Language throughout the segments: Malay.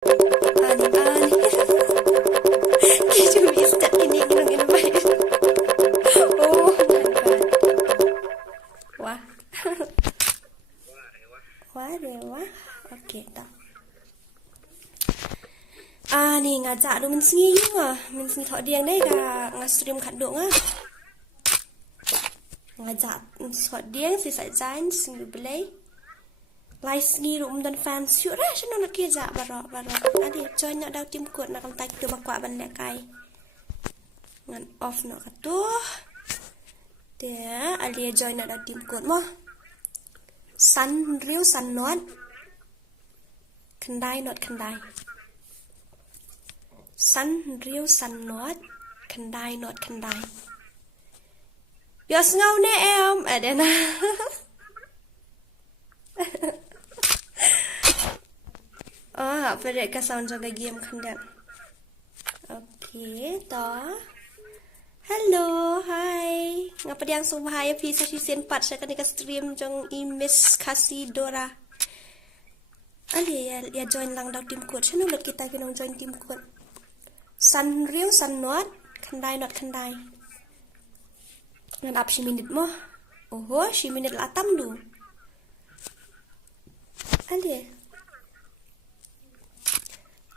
Ani. Kita mesti ini invite. Oh my god. Wah. Wah dewa. Okay tak. Ni ngajak lu mensengi juga. Mensengi thok diang deh ka ngastream kat dok ah. Ngajak thok diang si sat zain sing belai. Lai sengi lu dan fan syuk dah sino nak kerja barok. Adi join nak dau tim kod nak kontak tu bakwa ban lek kai. Ngan off nak katuh. Dia ali join nak dau tim kod mo. San riu san not. Kendai not kendai. San riu san not. Kendai not kendai. Biar ngau nè em. Ada na. Pada ka sound jaga game kandan. Okay, ta. Hello, hi. Ngapa diang subhaya pi sa sen pat sa kanika stream jong Miss Khasi Dora. Ali ya join lang daw team code. Sino ulit kita pinong join team code? San riu san not, kandai not kandai. Ngan up si minute mo. Oh, si minute latam du.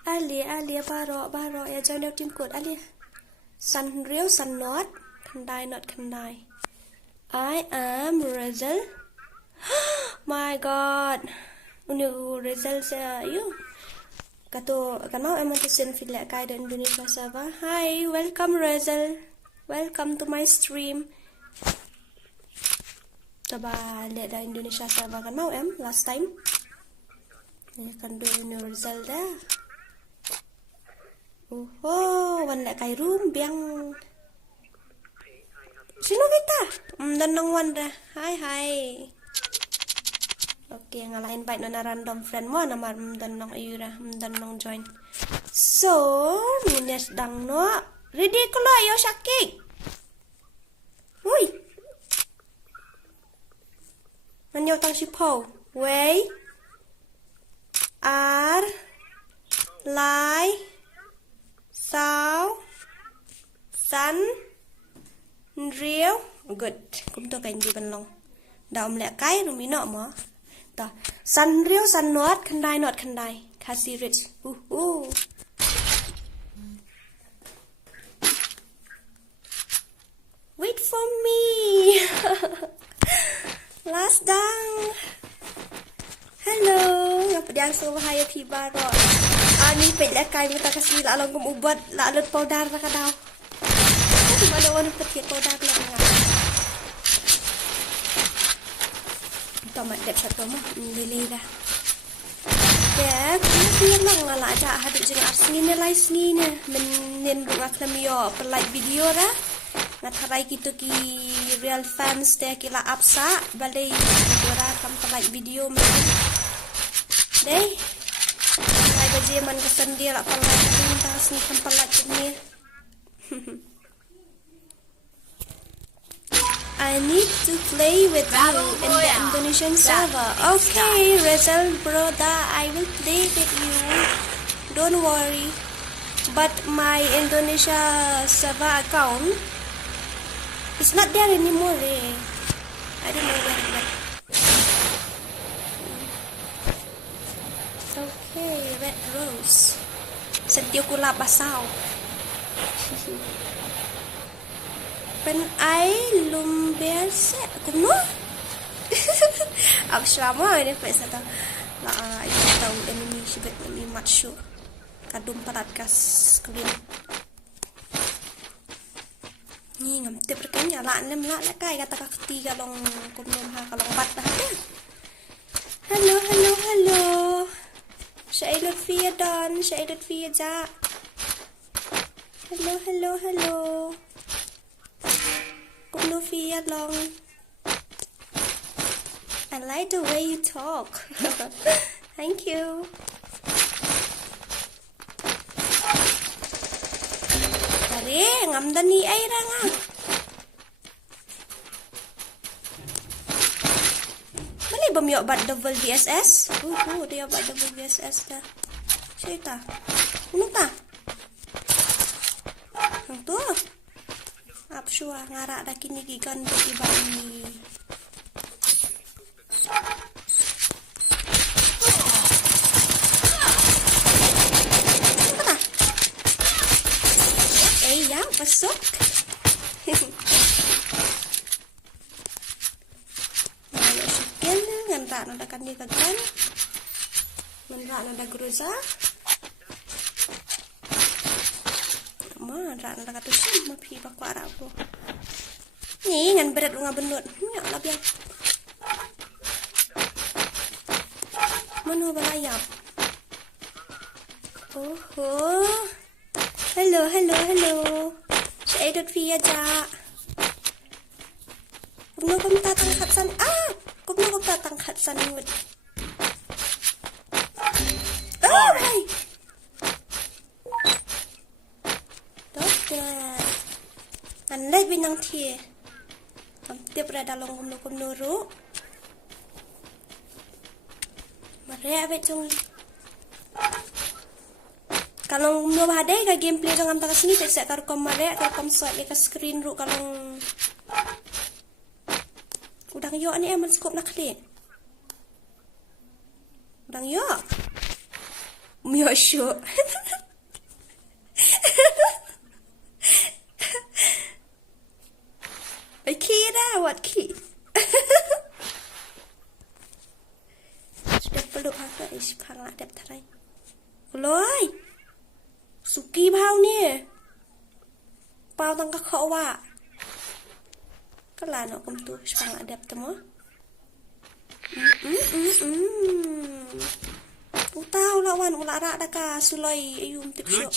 Ali baro ya join daw team code ali. San riu san not, kandai not kandai. I am Rizal. My god. Unu Rizal sa you. Kato kanau em to send feedback kai di Indonesia server. Hi, welcome Rizal. Welcome to my stream. Coba lihat dari Indonesia server kanau em last time. Ni kan do Unu Rizal dah. Oh, wan lek kai room biang. Sino kita? Dan nong wan dah. Hai. Okay, ngalahin bait na random friend mo na dan nong ayura, dan nong join. So, minus dang no. Ready ko lo yo sakik. Ui. Manyo tang si po. Wei. Ar. Lai. Sao. San. Riu. Good. Cũng tôi cảnh đi bên lòng. Đào lẹ cái rồi mới nọ mà. Ta. San riu san not kandai. Khasi rich. Wait for me. Last dang. Hello. Ngapa diang so bahaya pi baro. Ani pe lẹ cái người ta kasi la long kum ubat la alut powder ra ka daw. Mana orang petik powder la nga. Tomat dep satu mah lele dah. Dep, ni lang ngala aja hadap jeng arsni ne lai sni ne. Men bunga klamio per like video dah. Ngatarai gitu ki real fans deh kila apsa balai Dora kam per like video men. Deh. Lai baje man kesan dia la per like ni tas ni kam per like ni. I need to play with you in the Indonesian server. Okay, Rizal brother, I will play with you. Don't worry. But my Indonesia server account is not there anymore. I don't know where it went. Okay, red rose. Sentiau kulap basau. Pen ai lumber se kuno. Ab selama ini pesa ta. La itu tahu enemy sibet ni matshu. Kadum parat kas kulin. Ni ngam tip rekanya la nem la kai kata kati kalong kumnom ha kalong bat dah. Hello. Syailut via don, syailut via ja. Hello. Luffy along. I like the way you talk. Thank you. Tari, ngamdan ni ay ranga. Mali ba miyo ba double VSS? Dia ba double VSS dah. Cerita. Uno ta. Ang to. Apsua ngarak dah kini gigan tiba ini. Apa? Ya, masuk. Mana sekian nganrak nada kan dia kagan. Nganrak nada gruza. Rak nak kata sih mapi paku arab ko. Ni ngan berat nga benut. Nyak lah biang. Mano balayap. Oh. Hello. Saya dot via ja. Kumno kum tatang khatsan. Kumno kum tatang khatsan mut. Hai. Andai binang tie, dia berada dalam kumno ru. Mare abet jong. Kalau kumno bahade ka gameplay jong am tak sini tak set kar kom mare kar kom swipe ka screen ru kalau udang yo ni aman skop nak kali. Udang yo. Myo shu. Key dah, what key? Sudah peluk apa? Isi parang adab terai. Loi, suki bau ni. Bau tangka kau wa. Kalau nak kumtu, parang adab temu. Utau lawan ular rak daka suloi ayum tipsu.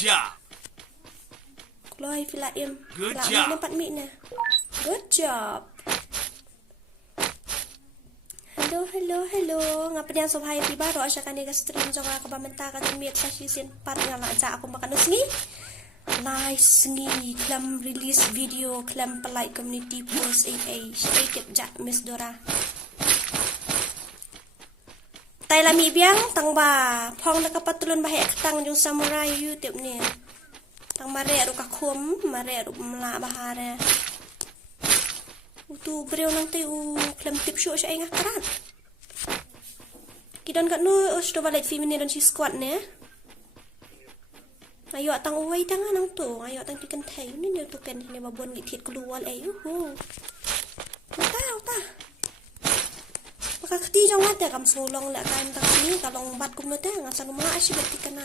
Loi filaim. Good job. job. Nampak mik na. Good job. Hello. Ngapa dia sobai tiba ro asya kan dia stream jong aku bamenta kan miet sa season 4 ngala ja aku makan usngi. Nice ngi klam release video klam pelai community post sedikit ja Miss Dora. Thei lami biang tang ba phong nak patulun bahaya ketang jong samurai YouTube ni. Tang mare ru ka khum mare ru mla bahare. Tu beriau nang teh klam tip show saya ngah karan. Kidon kat nu sto balik feminin dan si squad ne. Ayo tang uai tangan nang tu, ayo tang tikan Thei ni dia tu kan ni babon ngit keluar ho. Ta. Maka keti jong ada kam solong la kan tang ni kalau bat kum no teh ngasan ma asyik tikana.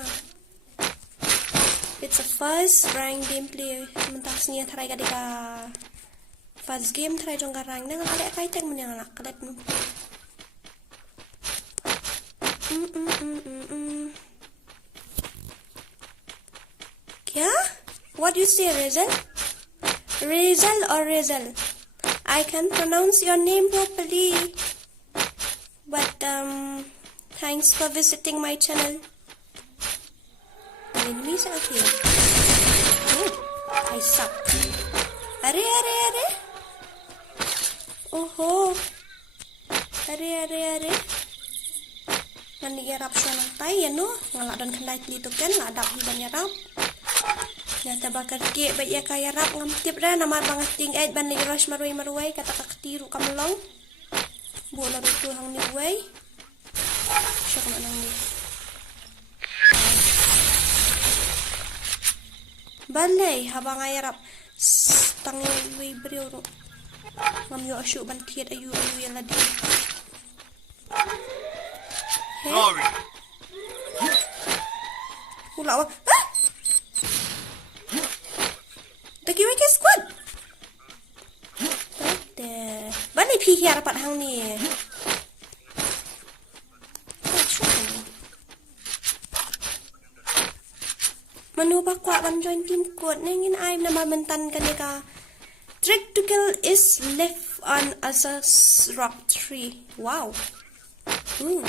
It's a first rank gameplay mentas ni try ka dika. First game try jong garang nang ada kai tek mun yang nak kelet nu. Kya? What you say, Rizal? Rizal or Rizal? I can pronounce your name properly. But thanks for visiting my channel. Enemies are here. Oh, I suck. Are. Oho. Are. Nani yarap siya ng Thei, ano? Ngalak dan kendai tli tu kan, ngadap hiban yarap. Nyata bakar ke, baik ya kaya yarap ngamtip dah, nama bangat ting ait ban lagi rush maruai, kata kaktiru kamlong. Bola itu hang ni way. Syok nak nang ni. Balai, habang ayarap. Tangi way beriu. Ngam yo asyuk ban kiat ayu yang ladi. Sorry. Ulah awak. Tagi wake squad. Tade. Bani pi kia rapat hang ni. Manu bakwa ban join team code nengin ai nama mentan kan ka. Trick to kill is left on azog rock tree. Wow. Ooh.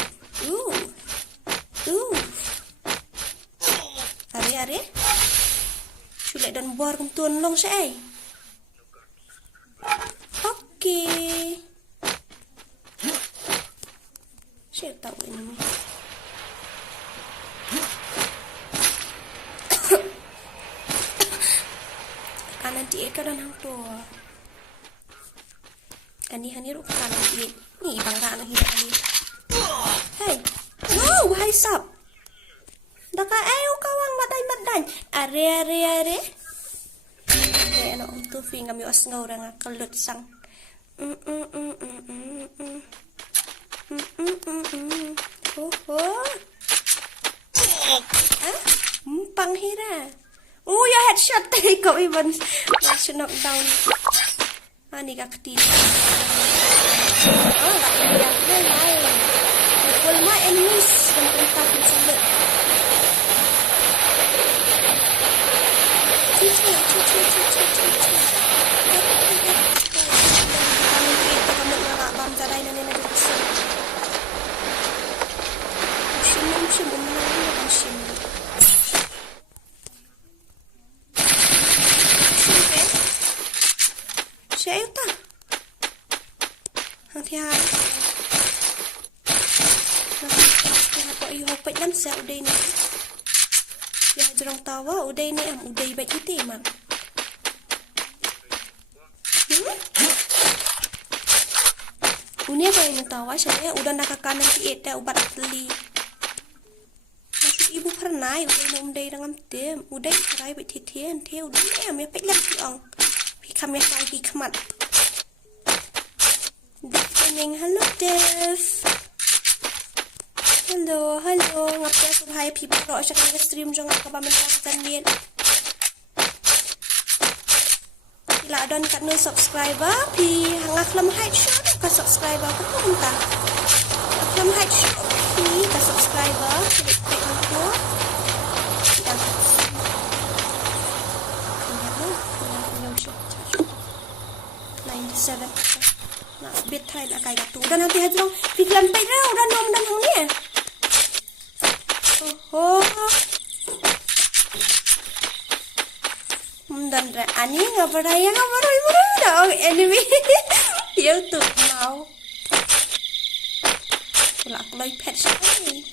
Are. Sulek dan buar kum tuan long saya. Okay. Saya tahu ini. tiit ka dan hang to. Kan ni ruk kanan tiit. Ni bang ra na hidup ni. Hey. No, hai sap. Daka ayo kawang maday. Are. Ano ang tufing kami osngaw ra nga kalut sang. Panghira. Oh, ya headshot tayo ko even. Masya knockdown. Ani ka katil. Oh, lain. All my enemies. Dan perintah ng salit. Cici. Kami nakabam sa rin na nila dito sa Shim. Umunang Shim. Siya yun ta. Hati-hati. Ako ay hopay lang sa uday na. Ya jarang tawa uday ni uday baik ite mak. Unia ko yung tawa siya udah nakakanan tiit da ubat teli. Masih ibu pernah uday dengan tem uday karai baik titian te uday me pek lang tiong. Pi kami lagi kemat. Ding hello Dev. Hello. Ngapya subhay people ro siya kang stream jong kapamantakan din. Ila don kat no subscriber pi hangak lam height shot ka subscriber ko punta. Lam height shot pi ka subscriber klik ko. Dan 97 nak bit thai nak kai tu dan nanti hajrong piklan pai rau dan nom dan hang ni. Dan ani ngapain dong enemy yêu tụt mau lạc lôi pet sekali.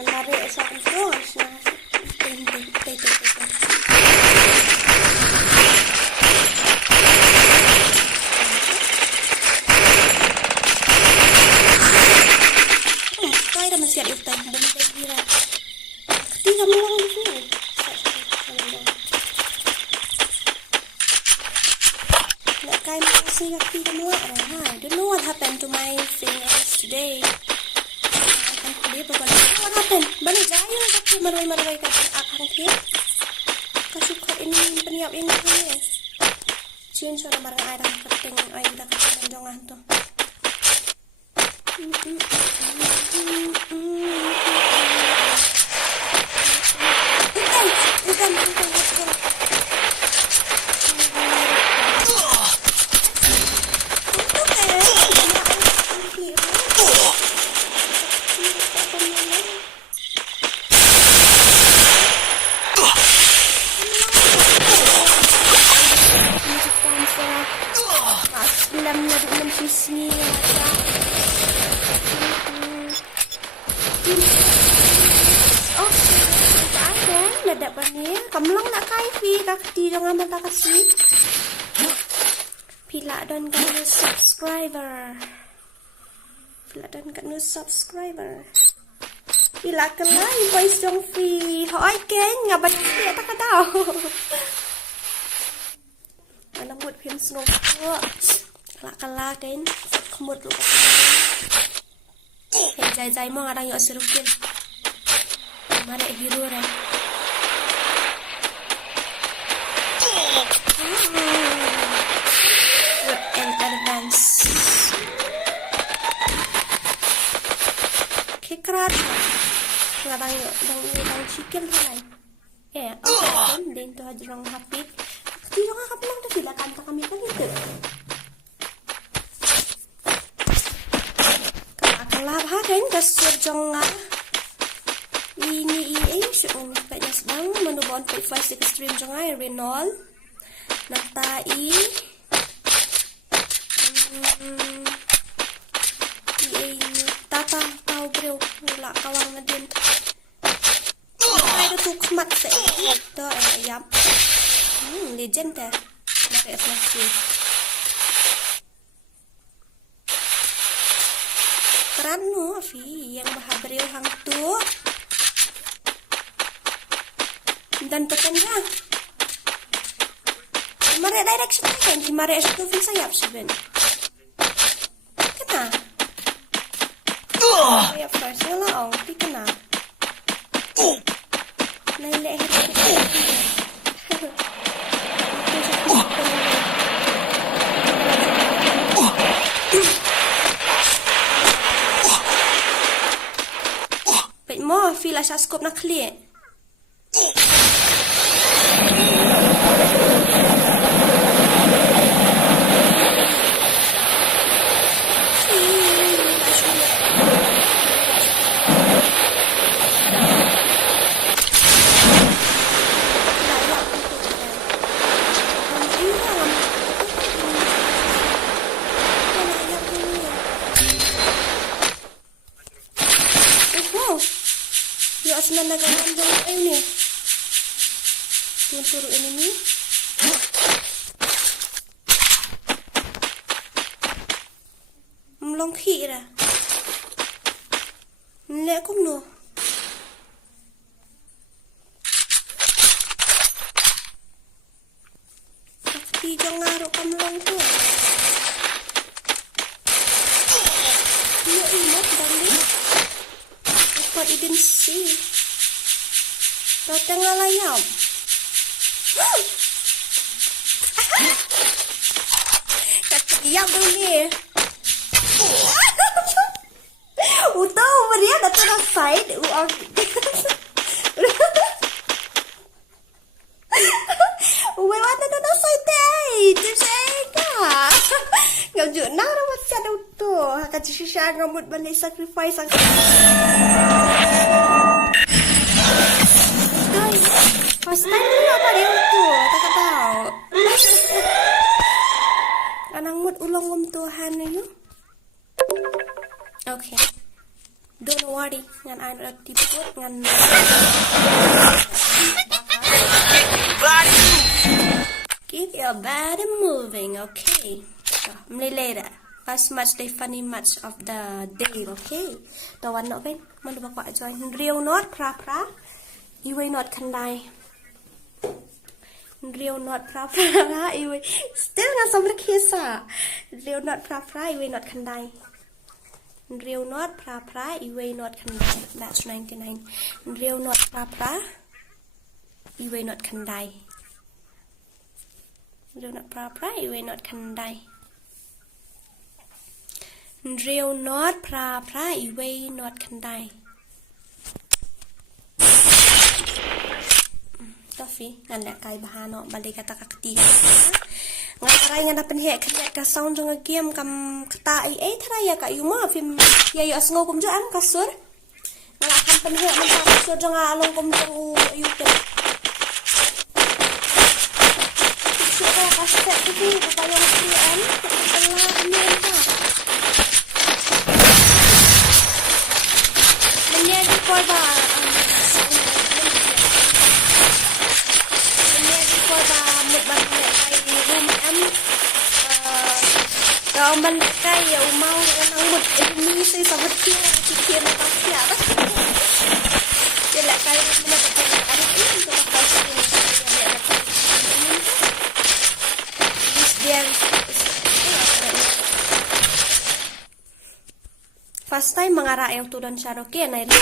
Lari sa terus nah Thei dah masih ada Thei belum kira. Tiga malam di sini. Nak kain masih nak tiga malam. Don't know what happened to my fingers today. Dia pokoknya what happened? Balik jaya tapi marai kat akang dia. Kasukar ini peniap ini ni. Cium suara barang air keting air dah kat jongan tu. Kamlong nak kaifi kakti jangan mata kasih. Pila don kan subscriber. Pila kelai voice dong fi. Hoi ken ngabat dia tak tahu. Anak buat film snow. Kala ken kemut lu. Jai mau ngarang yo serukin. Mare hero re. And advance. Kekrat. Ngarang dong chicken lai. Den tu hajrong hapit. Ti dong hapit lang tu sila kanta kami kan itu. Kalah ha kan kasur jonga. Ini syung banyak sedang menubon 5 extreme jonga renol. Natai tata tau bro wala kawang na din Ada tu smak saya. Tu ayam. Legend dah. Nak eksplosi. Keren no, Fi, yang bahagia hang tu. Dan petanda. Mari direction kan, mari aku fix sayap sebenarnya. Kena. Sayap first lah, oh, kena. Naik Pet mo, feel asal scope nak clear. Turun ini. Melongki dah. Lek kum no. Tapi jangan ngaruk kam long tu. Ya ingat balik. Apa idin si? Kau tengah layam. Yang tu ni. Tahu dia datang ke side. Uwe mana datang side day? Terjadi. Ngajut nak rawat siapa tu? Akan sisa rambut balik sacrifice sang. First time ni apa dia tu? Tak tahu. Anang mood ulang Tuhan ni. Okay. Don't worry, ngan anak tiput ngan. Keep your body moving, okay. So, later. First match, the funny match of the day, okay. The one not ben, mana bapak join. Real not pra. Iwe not kandai. Real not pra. Iwe still ngan sambil kisah. Real not pra. Iwe not kandai. Real not pra. Iwe not kandai. That's 99. Real not pra. Iwe not kandai. Real not pra. Iwe not kandai. Real not pra. Iwe not kandai. Tofi, ngandak kai bahano balik kata ketiga. Ngarai ngada penhek kaliat ka sound jong game kam kata tharaya ka yuma film ya yo asngo kum jo am kasur. Ngalakan penhek mentak kasur jong along kum jong YouTube. Suka kastet tu upaya krian telah ni ta. Menjadi korban Kalau mendekai ya mau orang mut ini saya sangat kira pasti apa. Jadi kalau mendekai ada ini untuk pasti yang ada. Dia first time mengarah yang turun Cherokee naik.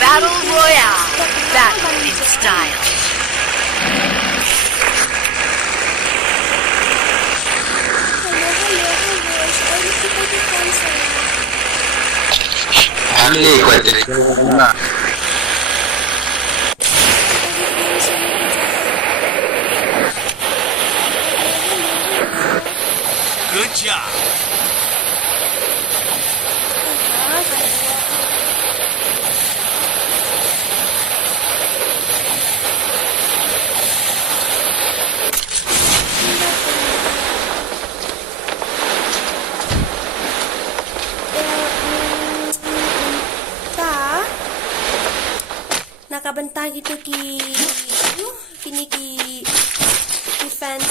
Battle Royale. Battle in style. Good job. bentar gitu kini ki fans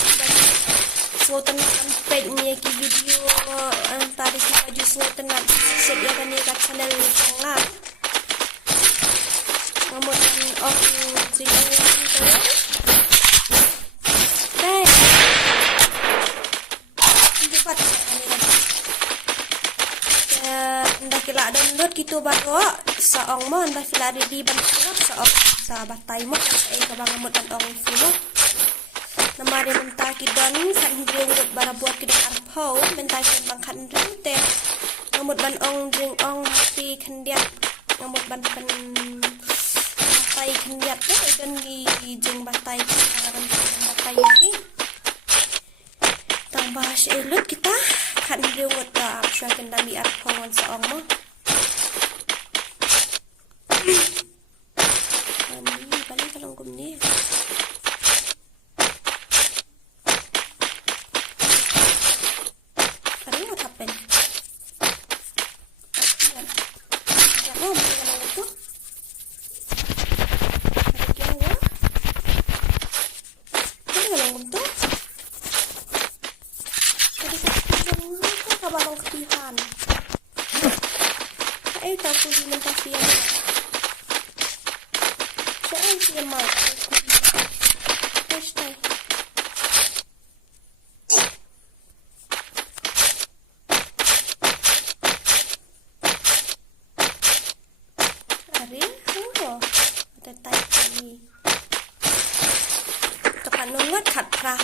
ngoten sampai ni ki video tadi ki baju ngoten nak set ya kan ni kat channel tengah ngamutan sing Thei cepat ndak kila download gitu baru seong mo ndak kila ready banget seong sahabat Thei mo ka bang ngamutan ong film namari mentah kidon kan hidung bara buat kidon arpau mentah kan bang kan rente ngamut ban ong dring ong ti kendiat ngamut ban pen batai kendiat dan di jeng batai kan batai ni tambah elut kita kan hidung ta sya kan dami arpau on seong mo ani balik kalau ngum ni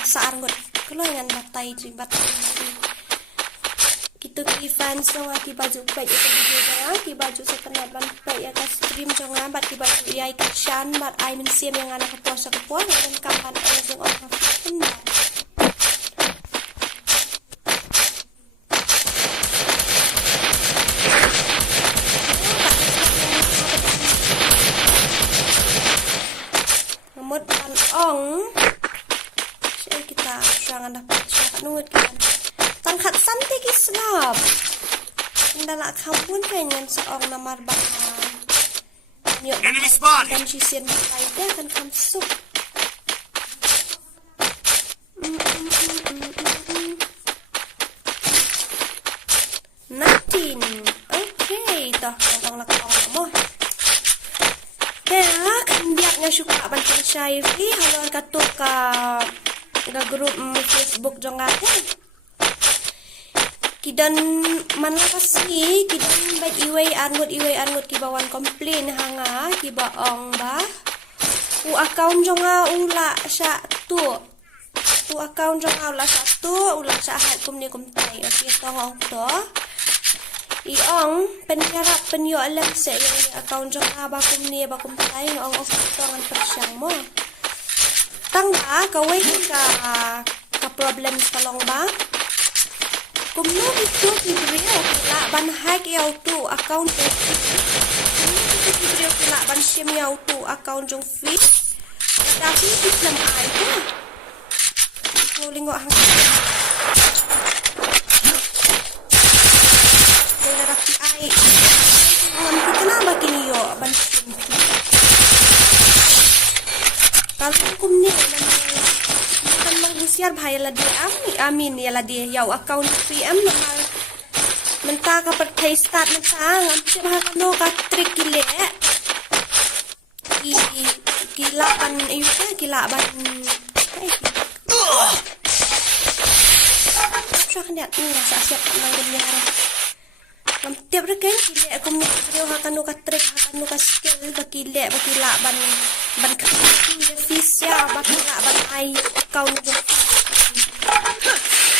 saar ngot kalau yang batai jimbat kita ki fans so ki baju baik itu video jangan ki baju sekenat ban baik ya kas stream jangan bat ki baju ai kashan bat ai men siem yang anak kepuasa dan kapan ai yang orang hendak nomor ban ong kita jangan dapat syarat nuut kan tangkat santai kisnap ndala kampun pengen seorang namar bahan yuk dan sisir dia akan kamsuk natin okay toh tong lakong mo kaya kandiak nga suka bantang syairi halor katuk ka grup Facebook jong ate kidan manakasi kidan baik iway angut kibawan komplain hanga kibaong ba account jong ula satu account jong ula satu ula sahat kumni kumtai okay tong to iong penyarap penyo alam sa yung account jong ba kumtai ong tongan persyang mo tangga kawai ka problem kalong ba kumno itu video kila ban hack yaw tu account itu video kila ban share yaw tu account jong feed tapi islam ai tu ngulingo hang dela rapi ai ngam kita ba kiniyo ban kalau kumni kan mengisiar bahaya dia amin ya lah dia yau account PM normal mentah ka pertai start mentah ngambil bahkan no ka trick gile gila ban itu gila ban saya kan lihat ni rasa siap nang dunia tiap rekan gile aku ni video akan no ka trick akan no ka skill bakile bakila ban fisya bakila ban ai account jo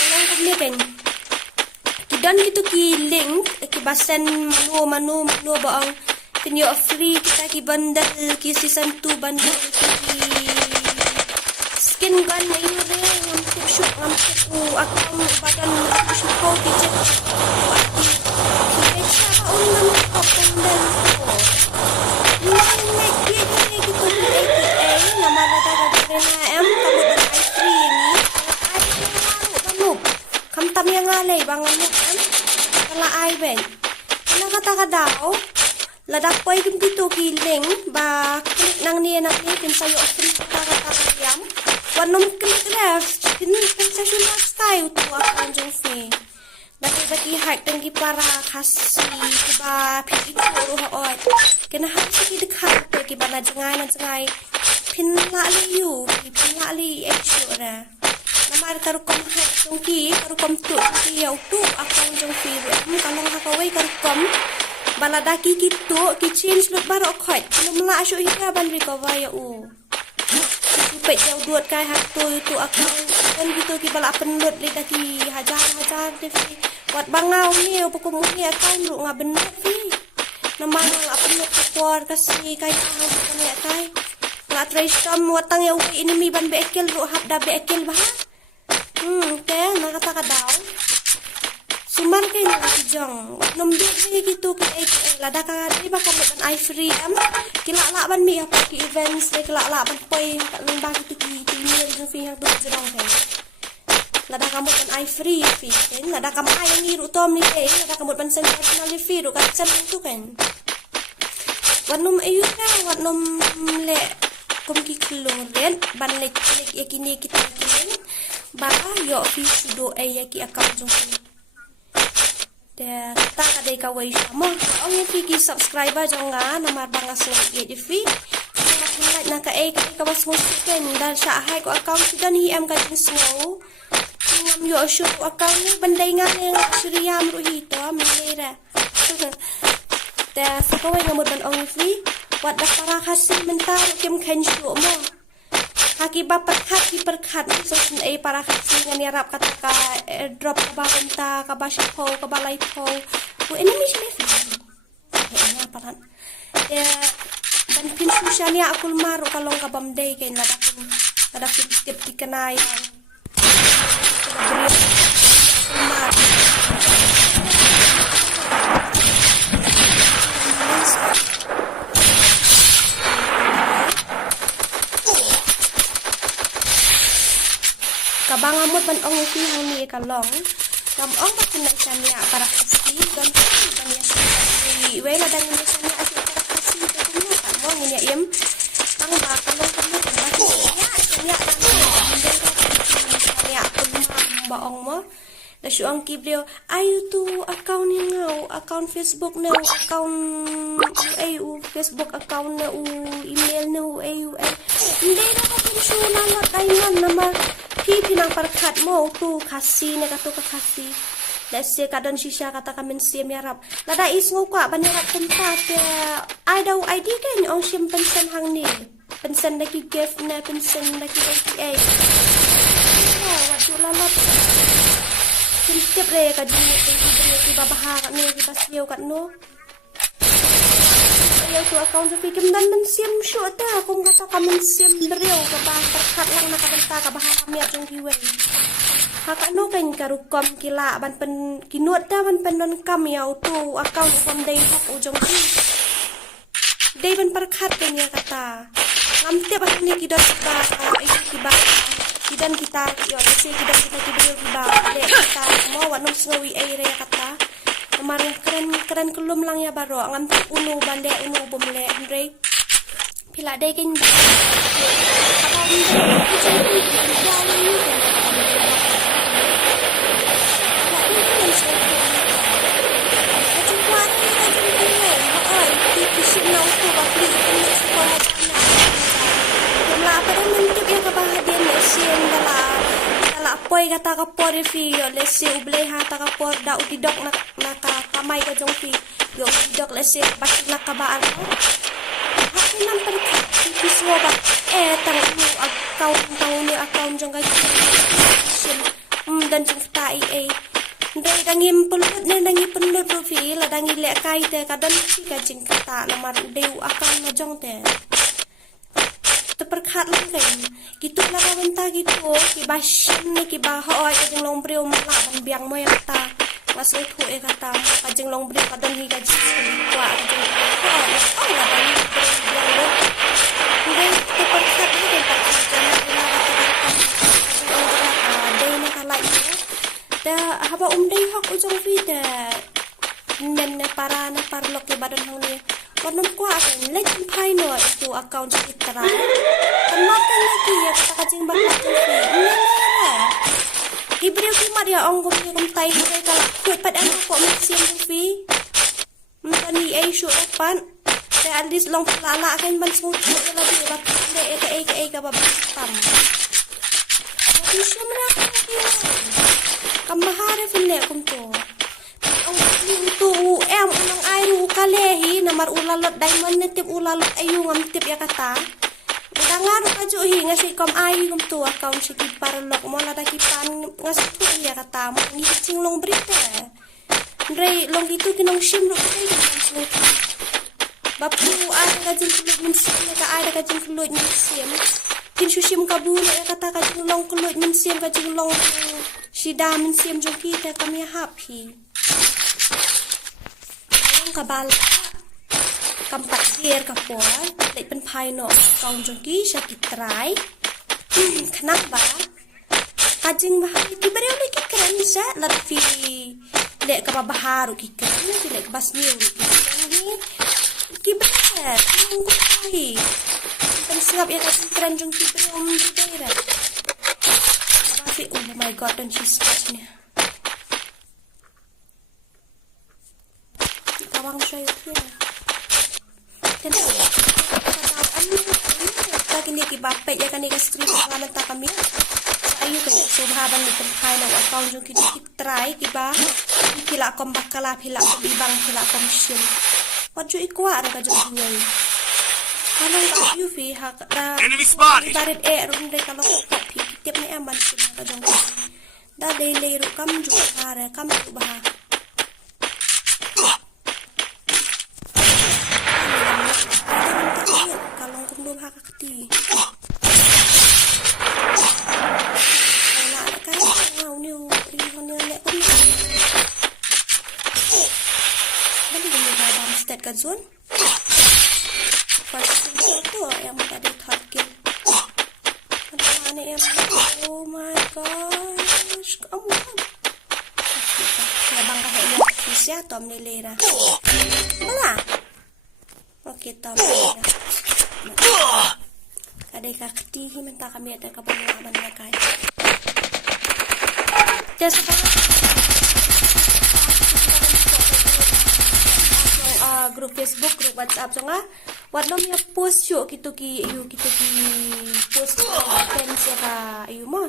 nang kumni kan kidan gitu ki link ki basen manu baang kinyo free kita ki bundle ki season 2 bundle ki skin gun na yun ngamtip account badan syuko ki check ki siya ka ulang ko bundle bangan mo kan kala ay ben kana kata ka daw Lada poi kim gitu kiling ba klik nang ni kin sayo free kata ayam. Wanom klik dah kin sensational style tu akan jong fi. Bagi hak tengki para khasi ba pi itu oi. Kena hak sikit dekat ke bala jangai pin la li you pin la li extra. Namar karukom hak tengki karukom tu ki yau tu akan jong fi. Kalau hakawai karukom bala daki gitu ki change lut barok khoi lum la shu hita ban recover ya u pe jauh duat kai hak tu akau kan gitu ki bala penlut le daki hajar de fi wat bangau ni pokok mu ni akau lu nga benar fi nama la penlut kuar kasi kai tahu kan ya kai la trai stom watang ya ini mi ban bekel ru hab da bekel bah ke na kata kadau Suman kay nakakijong. Nombik niya gitu kay lada ka di ba kamutan ay free kilalaban mi apa ki events ay kilalaban poy Lambha gitu ki tinil yung fi hang doon jurong kay. Lada kamutan ay free fi kay lada kamay ang iru tom ni kay lada kamutan sa personal fi ro ka chan tu kay. Wanom ayu na wanom le kum ki kloren ban le yakini kita kin ba yo fi sudo ay yaki account jong fi. Ta kadai ka wai mo ong yaki subscriber jonga namar bangas ni ye fi like na ka ka was mo ken dal sha hai ko account dan hi am ka snow ngam yo show account ni bandai nga yang suryam ru hi to mera ta sa ko wai ngamot ban ong fi wat da para khasi mentar kem khen show mo Haki ba perkhat so para khasi ngan yarap kata ka drop ka ba benta ka ba shipo ka ba light po ini mi ya paran ya dan pin susania akul maru kalong ka bamday kay nada pin tip tikanay Kabang amot ban ong fi hang ni kalong kam ong makin chania para khasi dan ya si we la dan ni chania asi para khasi to ni ka mo ni ya em tang ba kalong kamu ba chania chania ba ong mo la shu ong kibleo ayu tu account ni ngau account Facebook na account au Facebook account na email na au hindi na ko shu na la daiman nama pinang perkhat mo tu khasi ne ka tu ka khasi lese kadon shisha kata kamen siem yarap lada is nguka ban yarap tempat ya ai dau ID kan ong sim pensen hang ni pensen lagi gift na pensen lagi ATA wat tu lalap tip re ka di babaha ka ni ki pasio kat no ayaw tu account sa fikim dan mensiam show ta kung kata ka mensiam beriau ka ba perkhat lang nakabenta ka baha kami at yung kiway haka no kain karukom kila ban pen kinuat ta ban penon kami yaw tu account upam day hak ujong ki day ban perkhat kanya kata lamte ba ni kidot ba kiba kidan kita yo kasi kidan kita kibrio kiba le kita mo wanom snawi ay re kata Kemarin keren kelum lang ya baro ngam unu bande unu bomle andre pila dai kin Apoy kata kapor fi yo lesi ublay ha ta kapor da udidok na kamay ka jong fi yo udidok lesi basi na kabaan ko hakin nan tan kiswo ba tang account jong ka sim dan jing tai dai dangim penlut ro fi la dangi le kai te kadon fi ka jing kata namar udeu account na jong te perkhat lang kay gitu lang benta gitu ki basyam ni ki bahoy kajeng long brio mala ban biang mo ya kata mas itu kata kajeng long brio kadon hi kajeng kwa kajeng oh la ban biang lo ndai tu perkhat ni kay perkhat dai na kalai da haba dai hok ujong fi da men para na parlok ke badan hang ni Warna kuat kan, lagi paino itu account kita. Kemakan lagi ya kata kacing bakal TV. Ibrio kimat ya ongkom ni kum Thei ni kalau kuat pada aku kok mesin TV. Mungkin ni shoot depan. Saya at least long pelala kan ban semut lebih bapak dek ke babam. Tapi semua kamahare finne kum tu. Ang itu unang air kalehi namar ulalot diamond netip ulalot ayu ngam tip ya kata. Udangar kaju hi ngasi kom ai kum tu account si parlok mo la kipan ngasi tu ya kata mo ni cing long berita. Ndrei long itu kinong sim ro kai bapu ada kajin kulut minsim ka ada kajin kulut minsim kin susim kabul ya kata kajin long kulut minsim kajin long shida minsim jong kita kami happy long kabal kampat dia kapor lek pen paino kaung jong ki sakit try kenapa kajin bahari ki beri lagi keren sa lafi lek ka baharu ki keren lek bas new ni kibar, nongrum. Pensangap ya kasih keren jong kibar di daerah. Tapi oh my god, dan she's touchnya. Kawang saya tu. Dan lagi ni kibapet ya kan ni kastri pengalaman tak kami. Ayu kan subhaban ni terkai na account jong kita try kiba. Kila kom bakala pila bibang pila komisiun. Wajud ikuat ada kajak duai. Kalau tak UV hak Enemy spotted. Barit runde kalau kopi tiap ni aman sih kajak duai. Dah daily kam juga ada kam tu bah. Kalau kum dua hak keti. Kalau ada kan ngau ni lek kum. Stat kazun. First tu yang tadi target. Mana yang oh my gosh, kamu. Ya bangka hanya bisa tom nilera. Mana? Okey tom. Ada kakti minta kami ada kebenaran mereka. Just grup Facebook, grup WhatsApp so nga wat nom ya post yo kita ki post fans ya ka ayu mo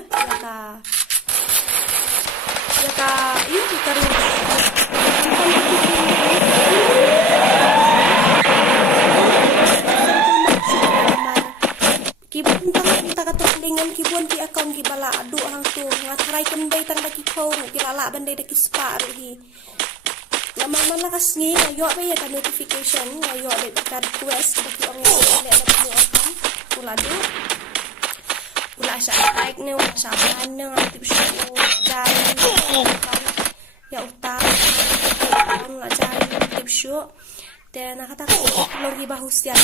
ya ka yu kita ru kibun ta ka tulingan kibun ki account ki bala adu hang tu ngatrai kendai tang ki khor ki lala bandai ki spa hi Naman lakas ni ngayo ba ya ka notification ngayo ba ka request bagi orang yang ada mo account ulado ula sa like ne ula sa ban ne aktif show jari ya utak ang jari aktif show te nakataka logi bahus ya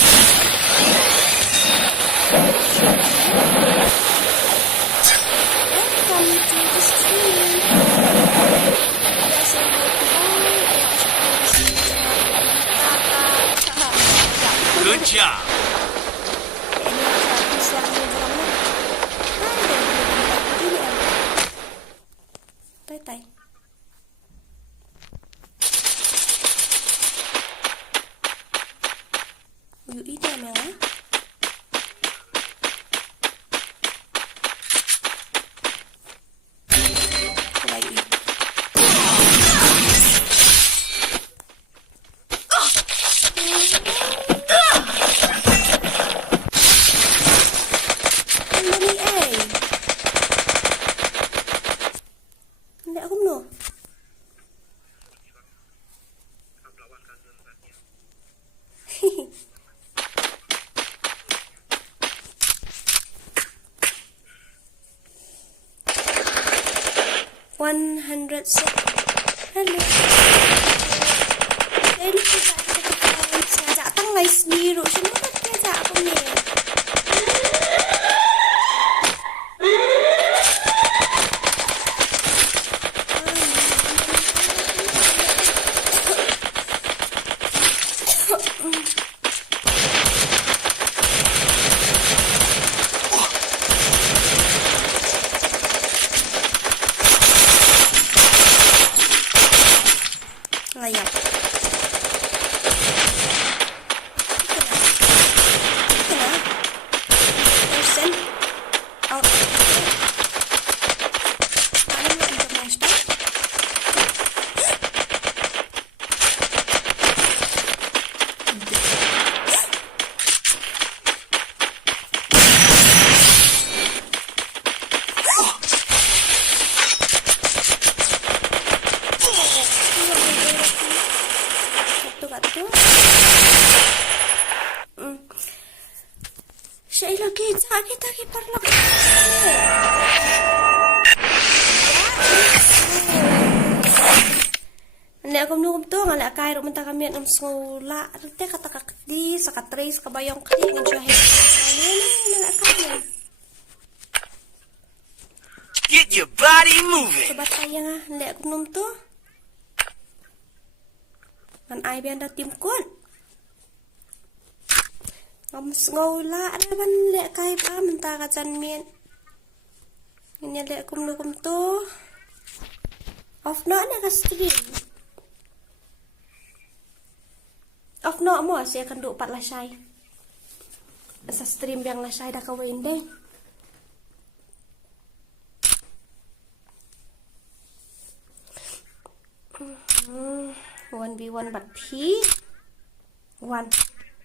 welcome to the stream. Good job. Thei. You eat them, eh? Hello. Ini kita ajak tang lai sendiri. Semua kita ajak apa ni? Kita perlu Nek aku nunggu tu ngalak kai rumah tak kami nam sekolah. Rute kata kakdi, sakatris, kabayong kali ngejuahin. Ngalak kai. Get your body moving. Coba tayang ah, nek aku nunggu tu. Man ai biar dah tim kuat. Ngam sekolah ada ban lek kai ba mentah kacan mien. Ini lek kum tu. Off no ni ka stream. Off no mo saya akan duk 4 lasai. Sa stream yang lasai dah kawin deh. One v one but P. One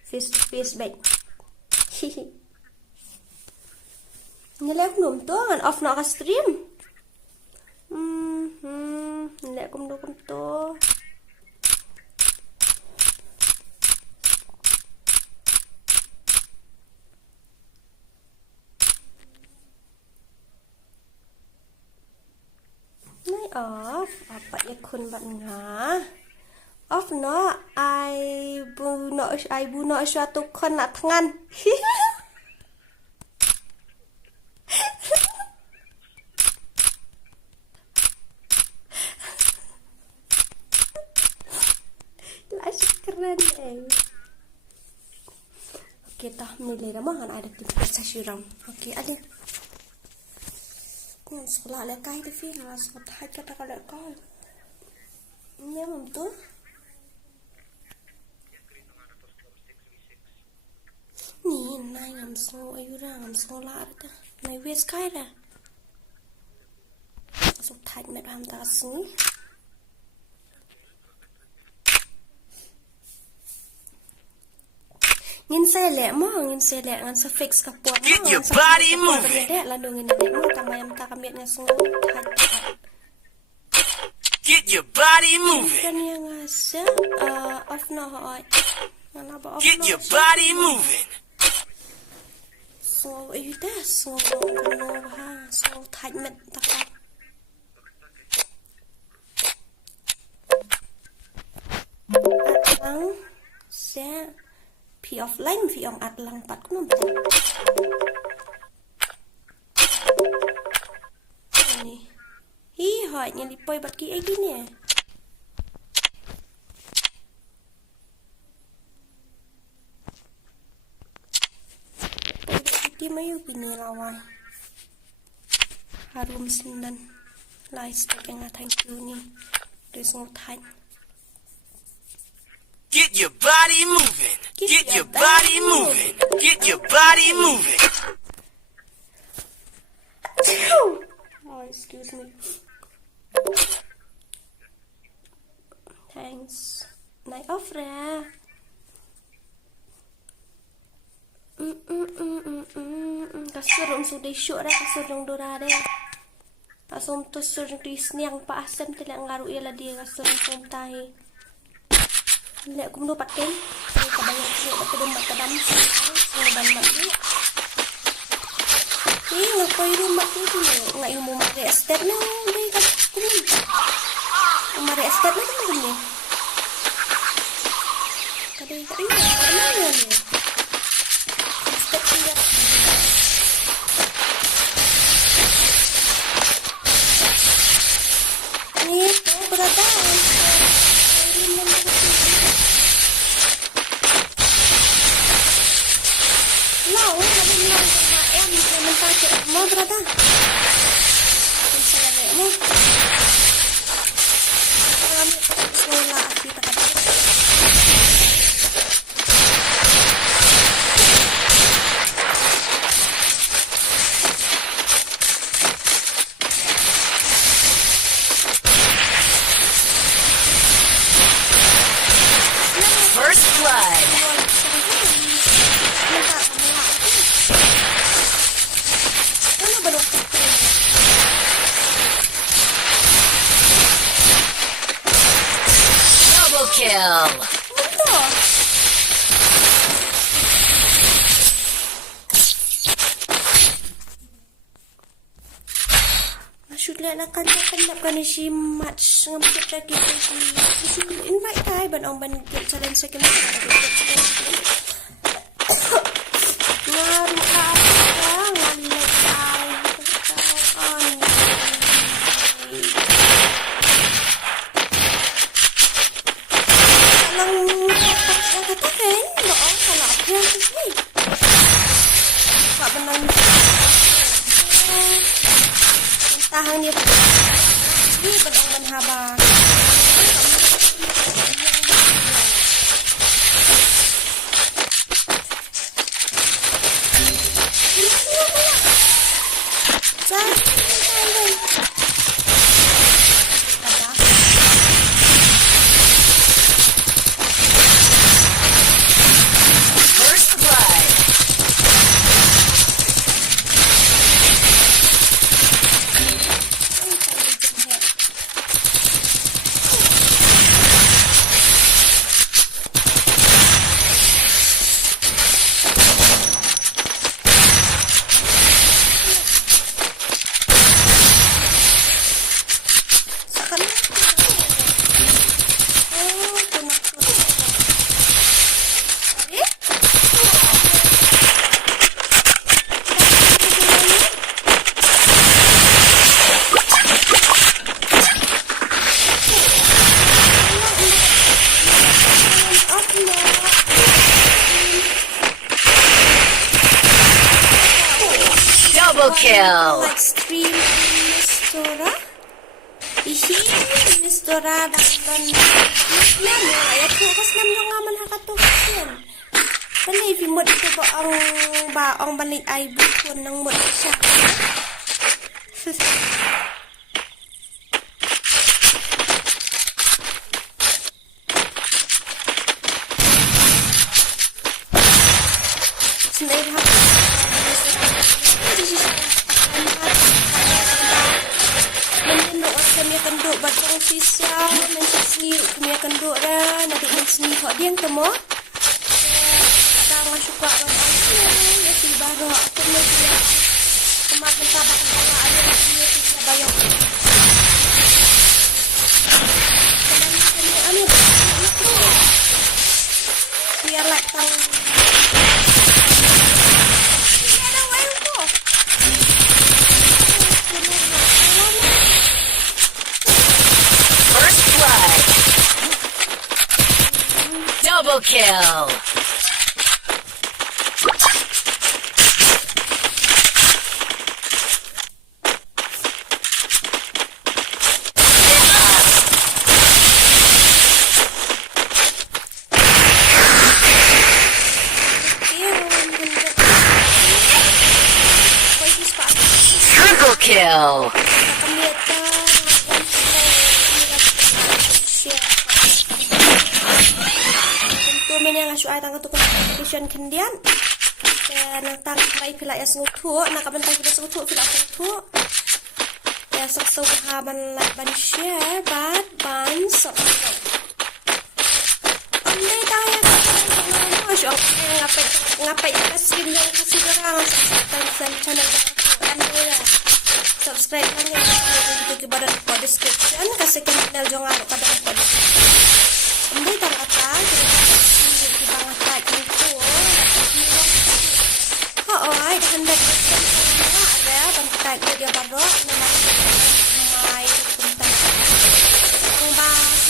face to face back. Nilai belum tu kan off nak stream. Nilai kum tu. Nai off apa ya kun bat ngah. Off no ai bu no suatu kon nak tangan. Keren Okey tah milih dah mahan ada tipe sasiram. Okey ada. Kun sekolah lekai tu fi ngala sekolah hai kata kalau kau. Ni mam tu. Ni nai ngam so ayura ngam sekolah ada. Nai wes kai dah. So thai met ham ta sini. Ngin saya lek ngan sa fix ka puan. Get your body moving. Dek la dongin dek mo tamayam ta kamiat nga sungo. Get your body moving. Kan yang asa off no hoy. Mana ba off. Get your body moving. So ayu dah so no ha so thai met ta ka. Atang se P offline V on at lang pat ko naman. Ini. Hihi, nya lipoy bat ki ay gini. Pwede mayu pinilaway. Harum sindan. Lies taking a thank you ni. There's no time. Get your body moving. Get your body moving. Get your body moving. Oh, excuse me. Thanks. Night off ra. Kasur sudah syuk dah kasur dong Dora deh. Kasur tu sur di sniang pa asam tidak ngaruh ialah dia kasur som Thei. Lek aku mendapat kan kebanyakan sih aku domba kedam ban mak ni. Ni ngapai rumah tu tu ngai ilmu mari estate ni dei kat ni. Mari estate ni kan ni. Kadai kat ni mana ni? Estate dia. Ni tu berada. Mau berapa? Misalnya mau. Kalau sekolah kita kill. Betul. Maksudnya nak kandap-kandapkan ni si match dengan macam kita si invite Thai ban ong ban challenge second ngaruh apa ngalet Thai on kalau kata kan doang kalau apa yang sini tak benang tahan dia ni benang menhabang First blood. Double kill. Extreme Miss Dora. Hihi Miss Dora dan nama ya tu kas nam dong aman hakatu kan. Tadi fi mod itu ba ong balik ai bu kon nang mod syak. Snake ha. Menunduk kami akan duduk batang sisiau Mencik sendiri kami akan duduk dah nak duduk sendiri kok dia yang temu kadang masuk kuat batang sisiau ya si baru aku lagi kemarin sabar ada dia tidak bayar kami biar latang Double kill. Triple kill. Yang asyuk ay tangga tu competition kendian dan tang karai pila ya sengutuk nak kabentai kita sengutuk pila sengutuk ya sakso bahaban like ban share ban subscribe andai tanya asyuk ngapai kasih yang kasih orang subscribe channel Dora subscribe kan ya kita kepada description kasih channel jangan pada description andai tang kata ay hendak ada bentak dia baru mai bentak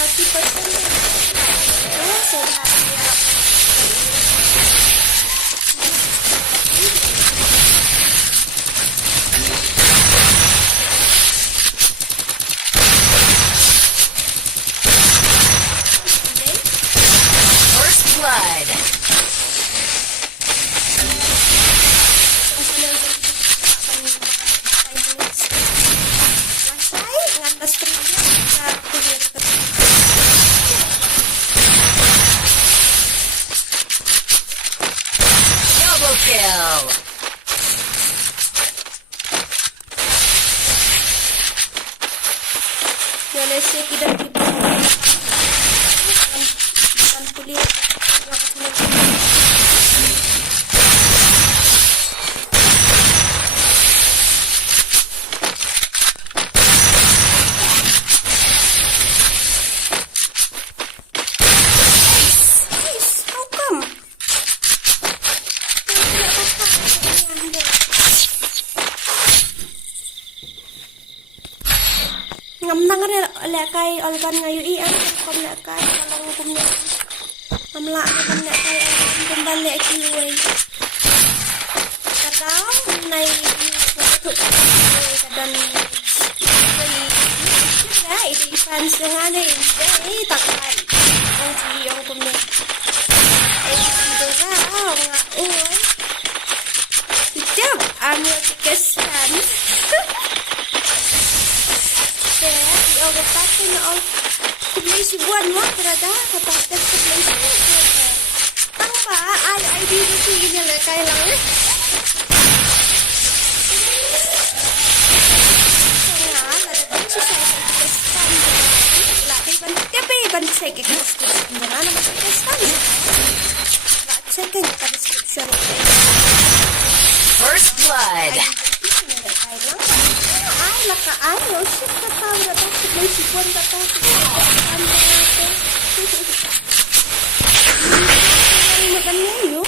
hati person sudah First blood. Double kill. Malaysia tidak kulit. Ngam nang le kai olban ngayu I an kom le kai kalong kom le amla kom le kai kom ban le ki wei kadang nai tu kadang dai di fan sengane dai tak kai ong ji ong kom le Dora oi Hidup anu kesan I'll get back in all the place you want what berada kata the place tang ba ai di sini nya le kai lang ya la de su sai ke stand la kai ban ke pe ban check ke description na na ba ke stand ba check in the description First blood. Ai laka ai lo shit kata berada ke place you want kata makan menu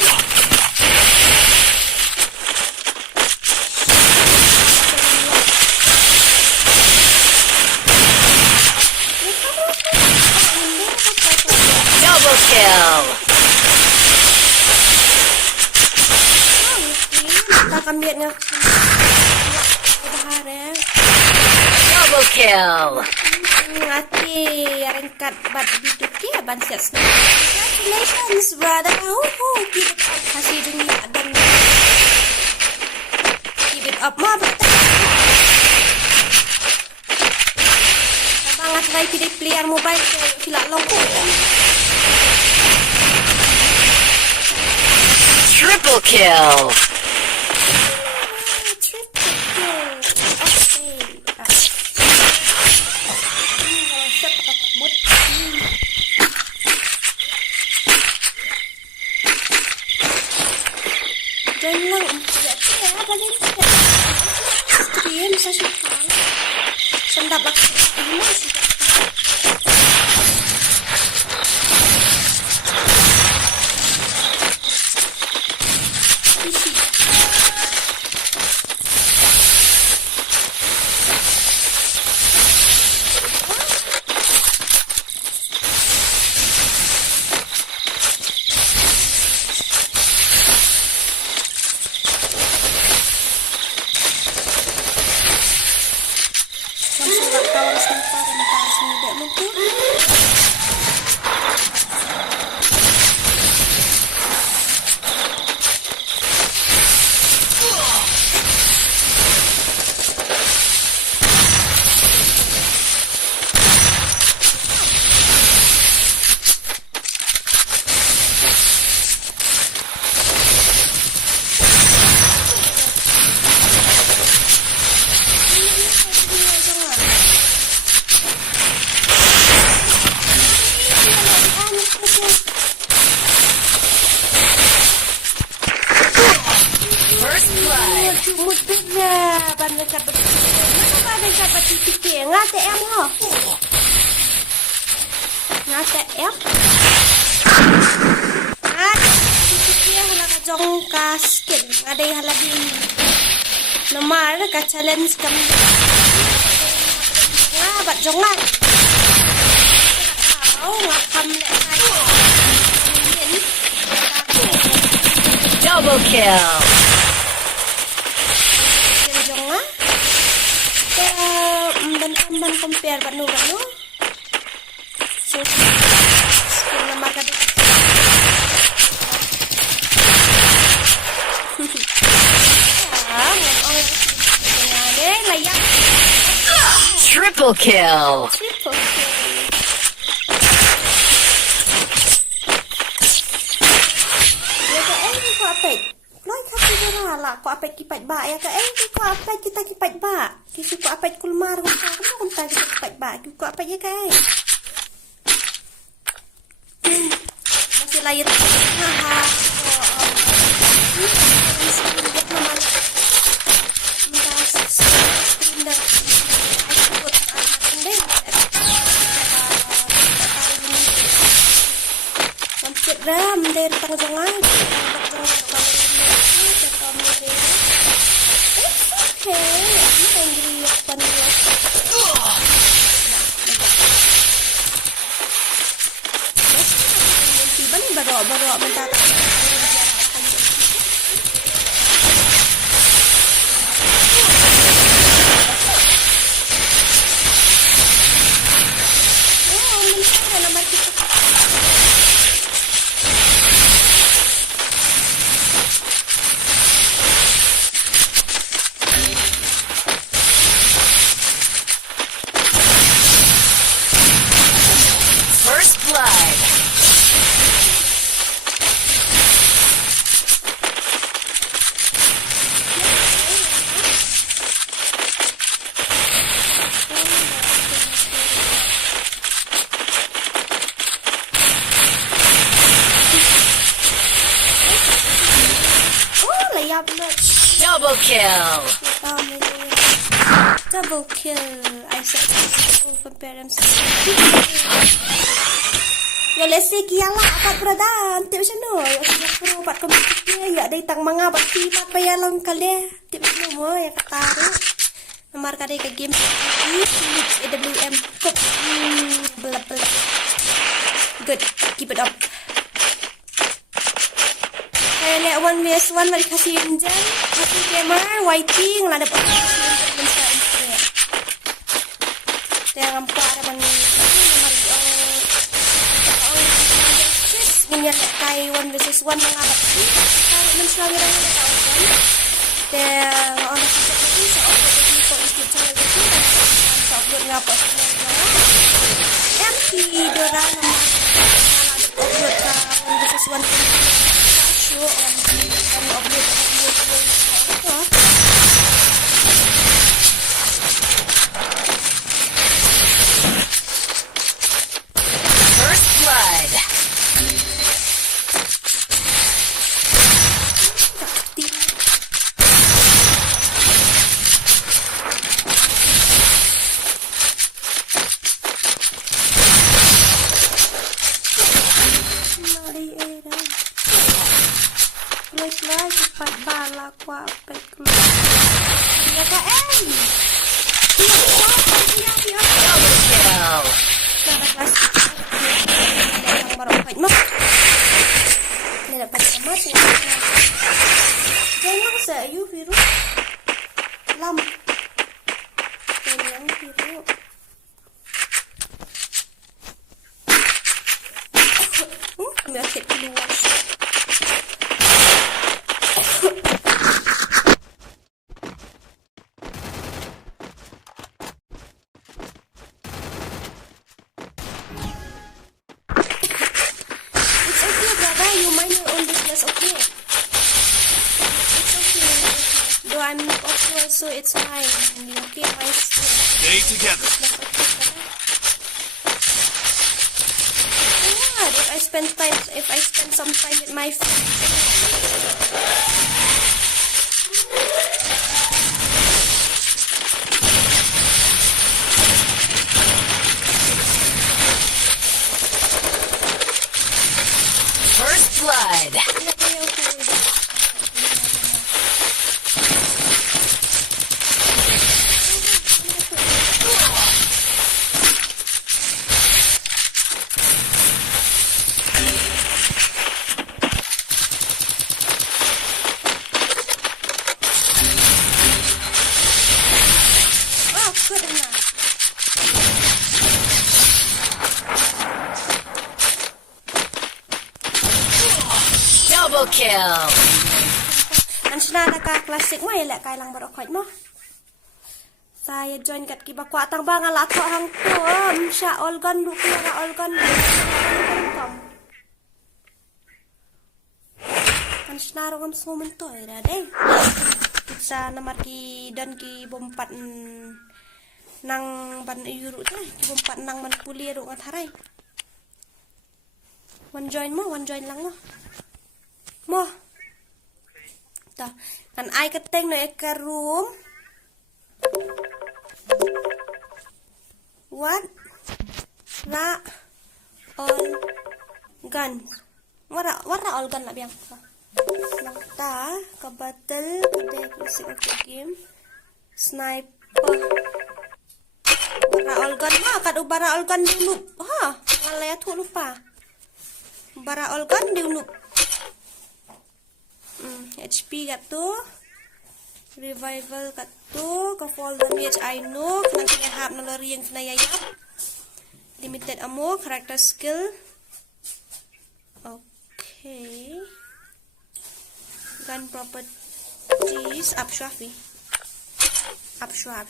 Double kill. kita akan lihat nggak Double kill. ngati rengkat bat bituki ban siap congratulations brother keep it up kasih dunia dan keep it up ma brother abang try pilih player mobile ke silak longko Triple kill. Jangan ya paling stream saya suka sendap lagi ini sih ngate em hả? Ngate em? Kia hala ka jong ka skill. Ngade hala din. Namar ka challenge kam. Nga bat jongan. Oh, ngakam le kai. Double kill. Dan compare banu so skill na marka Triple kill. Ko apet kipat ba ya ka ko apet kita kipat ba kisi ko apet kulmar ko kamu kita kipat ba ko apet ya ka layar haha lihat nama mentas pindah ikut deh mampir ram dari tangjongan okay angry apa nih baru mentat First blood. Double kill. Double kill. I said compare them. Ya let's say kiala apat peradan. Tip macam no. Ya pro pat komputer ya dai tang manga pat si pat payalang kale. Tip macam mo ya kataru. Nomor kade ke game AWM kop. Belap. Good. Keep it up. Kayak one vs one mari kasih injan. Kasih gamer waiting lah dapat. Yang empat ada ban minyak kai one versus one mengabat sih kalau menselami orang yang tahu kan dan orang seperti itu saya upload di YouTube channel itu saya upload ngapa MP Dora nama upload ke one versus one show on upload First blood. Jangan saya virus Lambha yang virus Merket keluar It's okay brother, you mind your own business, okay? It's okay. Though I'm not awkward, so it's fine. Okay, my Stay together. What? If I spend some time with my friends. First blood. Double kill. Ansna ka klasik mo ilek kay lang barokot mo. Saya join kat kiba ko atang bang ala to hang to. Sya olgan du kira olgan. Ansna ro ngam sumen to ira deh. Kita namar ki dan ki bompat nang ban yuru teh ki bompat nang man puli ro ngat harai. one join lang mo. Mo. Ta, kan ai keteng no eka room. What? Ra all gun. Wara all gun lah biang. Lang ta ka battle kedai musik untuk game. Sniper. Bara all gun ha, kad ubara all gun dulu. Ha, ngalaya tu lupa. Bara all gun dulu. HP kat tu. Revival kat tu. Ka fall damage I know. Kena kena hap nalori yang kena yayap. Limited ammo, character skill. Okay. Gun properties. Abshwafi. Abshwa.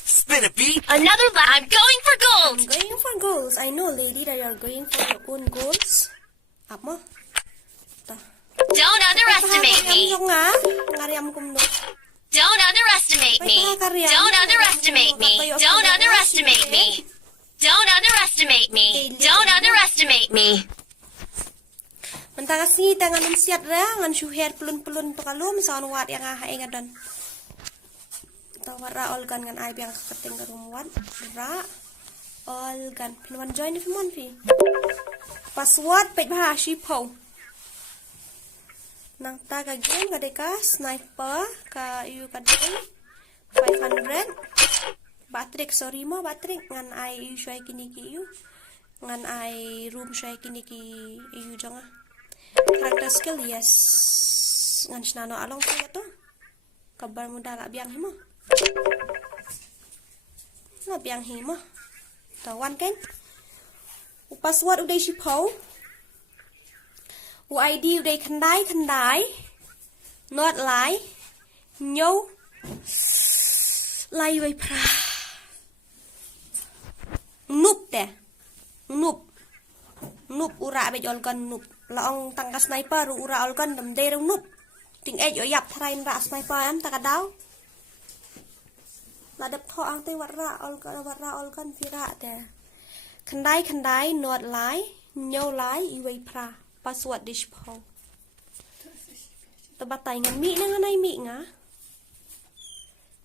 Spin a beat. Another lap. I'm going for gold. I'm going for goals. I know, lady, that you're going for your own goals. Apa? Don't underestimate me. Don't Don't underestimate me. Don't underestimate me. Don't underestimate me. Don't underestimate me. Don't underestimate me. Mentang kasi tangan siat ra ngan syuher pelun-pelun to kalum saon wat yang hae ngadon. Tawara all gun ngan ai biang keting garumwan. Ra all gun. Pinwan join if mon fi. Password pet pahsyntiew. Nang ta ka game ka deka sniper ka you ka dei 500 battery sorry mo battery ngan ai you syai kini ki you ngan ai room syai kini ki you janga character skill yes ngan snano along sa to kabar muda la biang himo la biang himo tawan ken password uday syiemFF ID udah kendai not lie nyo lie way pra noob deh noob ura be jol kan noob laong tangka sniper ura ol kan dem de noob ting yo yap thrain ra sniper am takadaw ladap tho ang te warra ol kan vira deh kendai not lie nyo lie way pra password di syiemFF. Tabatay ngan mi na nganay mi nga.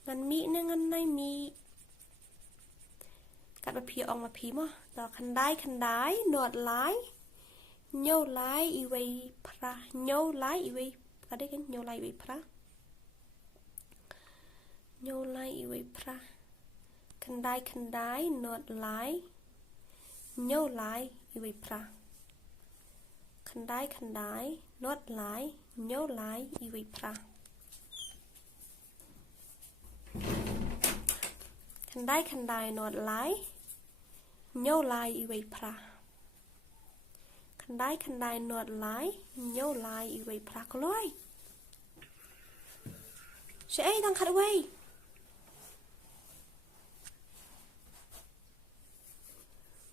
Ngan mi na nganay mi. Kat mapi ong mapi mo. Ta kendai not lie. Nyo lie iway pra. Nyo lie iway kada kan nyo lie iway pra. Nyo lie iway pra. Kendai not lie. Nyo lie iway pra. Kendai not lie nyo lie iway pra. Kendai not lie nyo lie iway pra. Kendai not lie nyo lie iway pra koloi. Sẽ đang khát away.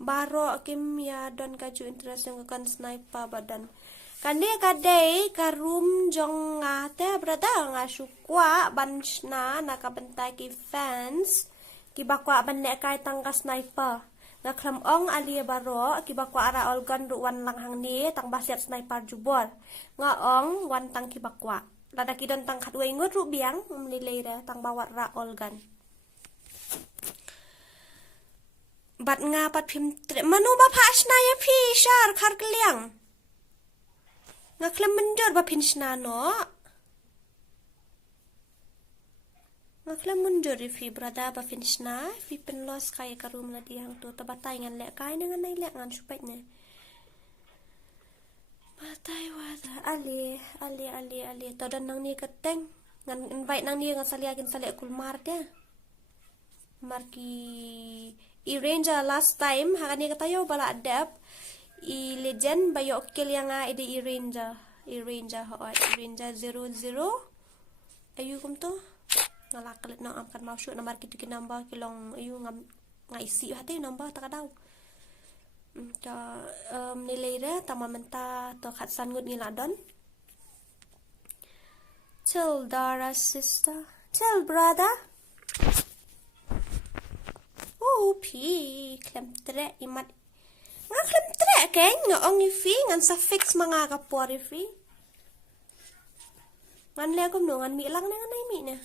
Baro kim ya don kaju interest yang kan sniper badan. Kande kadai karum jong ngate berada ngasukwa banchna nakabentai ki fans ki bakwa banek kai tangka sniper. Ngaklam ong alia baro ki bakwa ara olgan ruwan lang hang ni tang basiat sniper jubor. Nga ong wan tang ki bakwa. Lada ki don tang khatwe ngut ru biang menilai ra tang bawat ra olgan. Bat nga pat phim manu ba phashna ya phi shar khar kliang ngaklam mundur ba phinshna no ngaklam mundur fi brada ba phinshna fi penlos kay karum na dihang to tabatay ngan le kay ngan nay le ngan supet ne batay wada ali to dan nang ni keteng ngan invite nang ni ngan saliakin sali kulmar dia marki i-ranger last time hakani katayo bala adapt i-legend bayo kill yang ide i-ranger ho i-ranger 00 ayu kum to ngalakalit na amkan mau shoot nomor kitu kinamba kilong ayu ngam ngaisi hati namba takadaw ta nilai ra tamamenta to khatsan ngut ngiladon tell Dora sister tell brother pi klem tre imat nga klem tre kan ngong ifi ngan suffix mga kapor ifi. Ngan le kom no ngan mi lang ngan ai mi ne.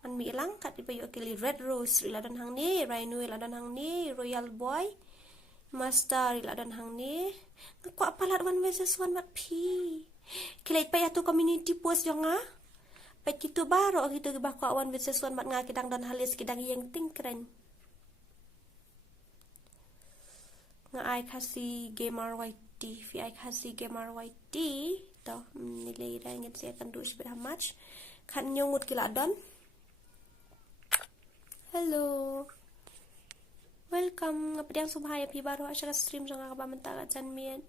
Ngan mi lang kat ipayo kili red rose iladan hang ni, rhino iladan hang ni, royal boy, master iladan hang ni. Ngko apalat 1 versus 1 mat pi. Kili pa tu community post jonga. Pat kitu baro gitu ba ko 1 versus 1 mat nga kidang dan halis kidang yang tingkren. Nga ai Khasi gamer YT, fi ai Khasi gamer YT, to nilai ra ngit saya akan dus berapa much. Kan nyungut kila don. Hello. Welcome. Ngapa yang subhaya pi baru acara stream jangan ka mentara jan mien.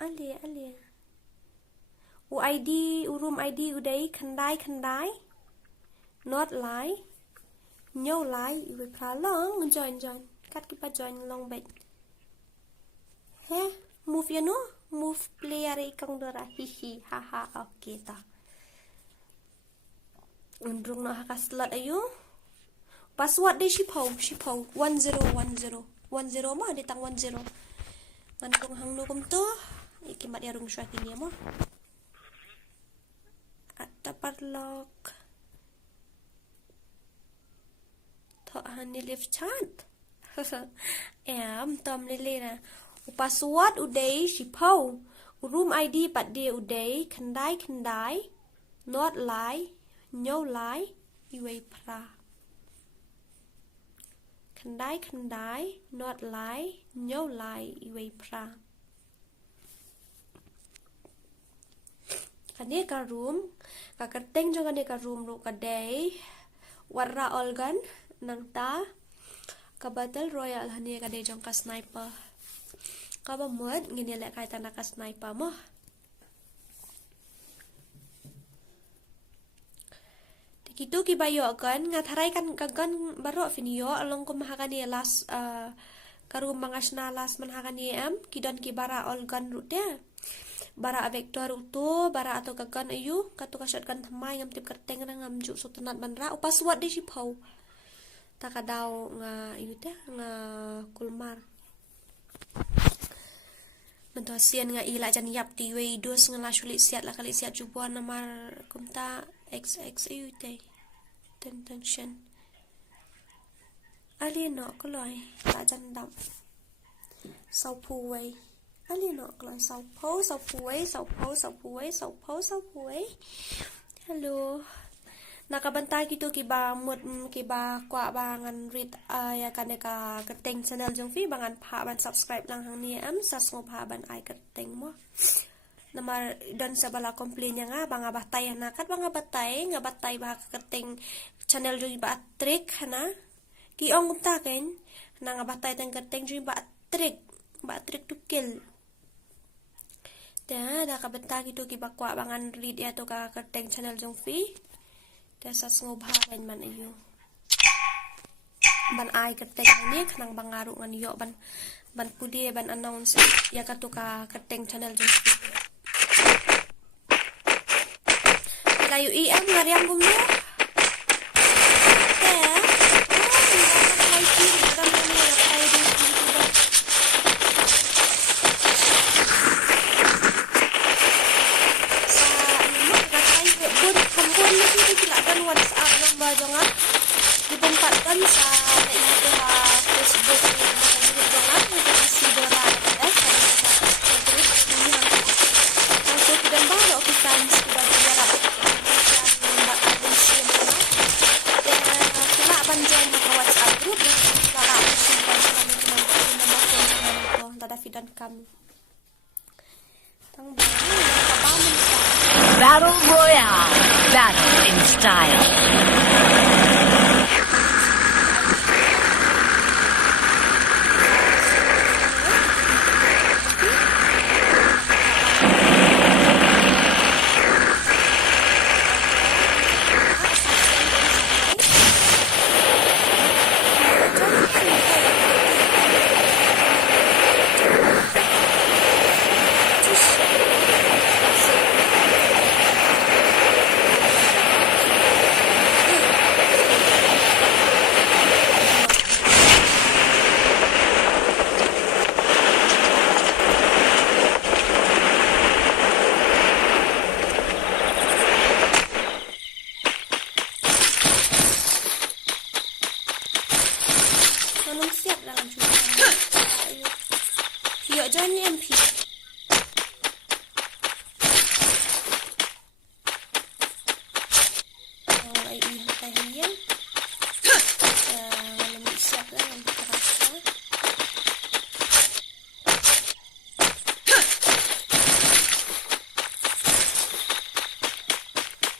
Ali. UID, urum ID udai khandai. Not lie. Nhau lie, iwe pra long join. Kat kipa join long bet. He, move ya no? Move player ikang Dora. Hihi, haha, okay ta. Undrung na haka slot ayo. Password deh shipau 1010. 10 mo ditang 10. Mantung hang nukum tu. Ikimat ya rung syaki ni mo. At parlok. Hani live chat. Tom lele na. Password uday shipau. Room ID pat dia uday khandai. Not lie. Nhau lie. Iwe pra. Khandai. Not lie. Nhau lie. Iwe pra. Kani ka room. Kakarteng jong kani ka room ro kadai. Warra olgan. Nang ta kabatal royal hani ka de jong ka sniper ka ba mod ngini le kai ta na ka sniper mo tikitu ki bayo kan ngatharai kan kagan baro finio along ko mahakani las karu mangasna las manhakani kidon ki bara olgan rute bara vector uto bara atau kagan ayu katu ka shotgun thamai ngam tip kerteng ngam ju sutunat banra password de shipau takadaw nga yuta nga kulmar mentosian nga ila jan yap ti we dos nga lasulit siat la kali siat jubuan namar kumta xx ayute tension alieno kloy la jan dam sau pu we alieno kloy sau pu we hello nakabantay kito kiba kwa bangan read ya kaneka keteng channel jong fi bangan pha ban subscribe lang hang ni sas ngo pha ban ai keteng mo namar don sa bala complain nga banga batay nakat banga batay nga batay ba keteng channel jong ba trick hana ki ong ta ken na nga batay tang keteng jong ba trick to kill ta da kabantay kito kiba kwa bangan read ya to ka keteng channel jong fi dasa ngobharan man ayo ban ai keteng ni khnang bangaru ngan yo ban pudi ban announce ya katuka keteng channel jung kayu ngariam gumno sa Facebook si Dora dan baru kita sudah bicara sila banjir maka WhatsApp group sila tada fidan kami Battle Royale, battle in style. nung siap dalam cuci. Piok join em pi. Ai ini tahian. Lebih siap lah nanti terasa.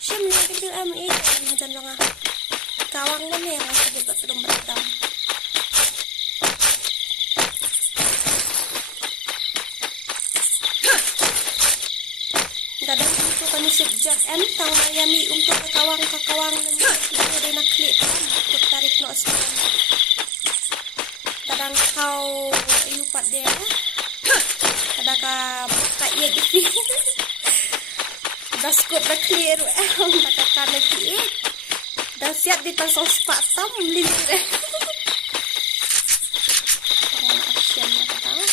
Syem ni kerja ME macam mana? Kawang kan yang rasa juga belum beredam. Kadang itu kami sejak tang mayami untuk kawang dan itu nak klik untuk tarik no sekarang. Kadang kau lupa dia. Kadang pakai ia gitu. Dah skop dah clear. Pakai karena dia. Dah siap di tasau sepatam beli deh. Orang action nak tahu.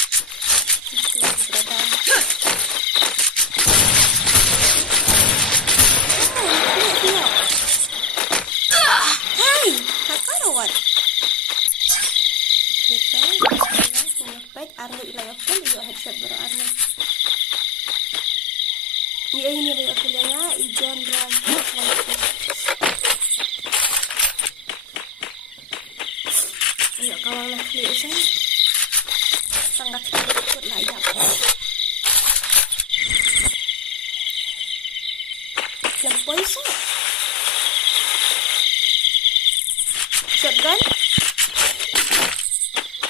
Itu berada. Hai, hakarawat. Betul. Baik, Arno ilayah pun juga headshot berarti. Ini baik aku ya, ijon drum. Ayo kawang nak klik saya. Sangat ikut layak. Lampoi sah. Shotgun.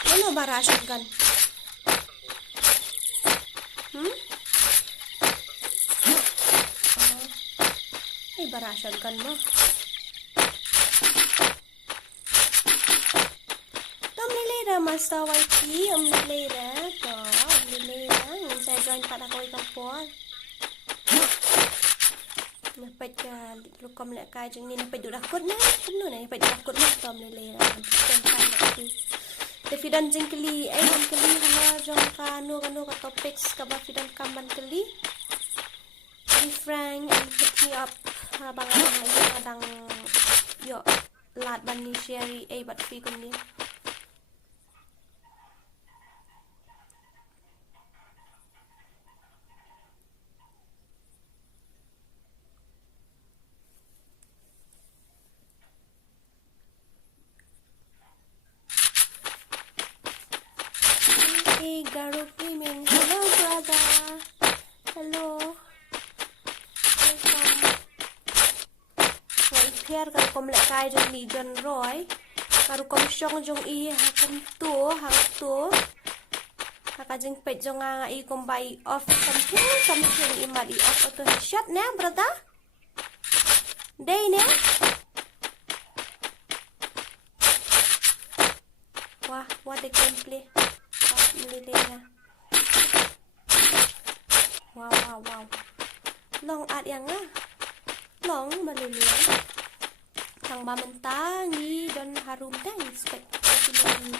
Mana bara shotgun? Bara shotgun mo. Lera masa waiti lera to lera saya join pada koi kampor. Nampak kan lukom lek kai jeng ni nampak dak kot na penuh na nampak dak kot na tom lera tempat tu. Tapi dan jeng keli dan keli hala jong kanu ka topics ka ba fidan kamban keli. Be frank and hit me up abang kadang yo lat ban ni share bat free kun ni. Garo Gaming. Hello, brother. Hello. Welcome. Vậy phiền cái com lại cài trong ní dần rồi. Karu com shong trong i hakum tu. Haka jeng pet trong nga i com by off something i mari off auto headshot ne, brother. Day ne. Wah, what a gameplay. Milihnya. Wow. Long ad yang long malilian. Tang ba mentangi don harum dan spek ini.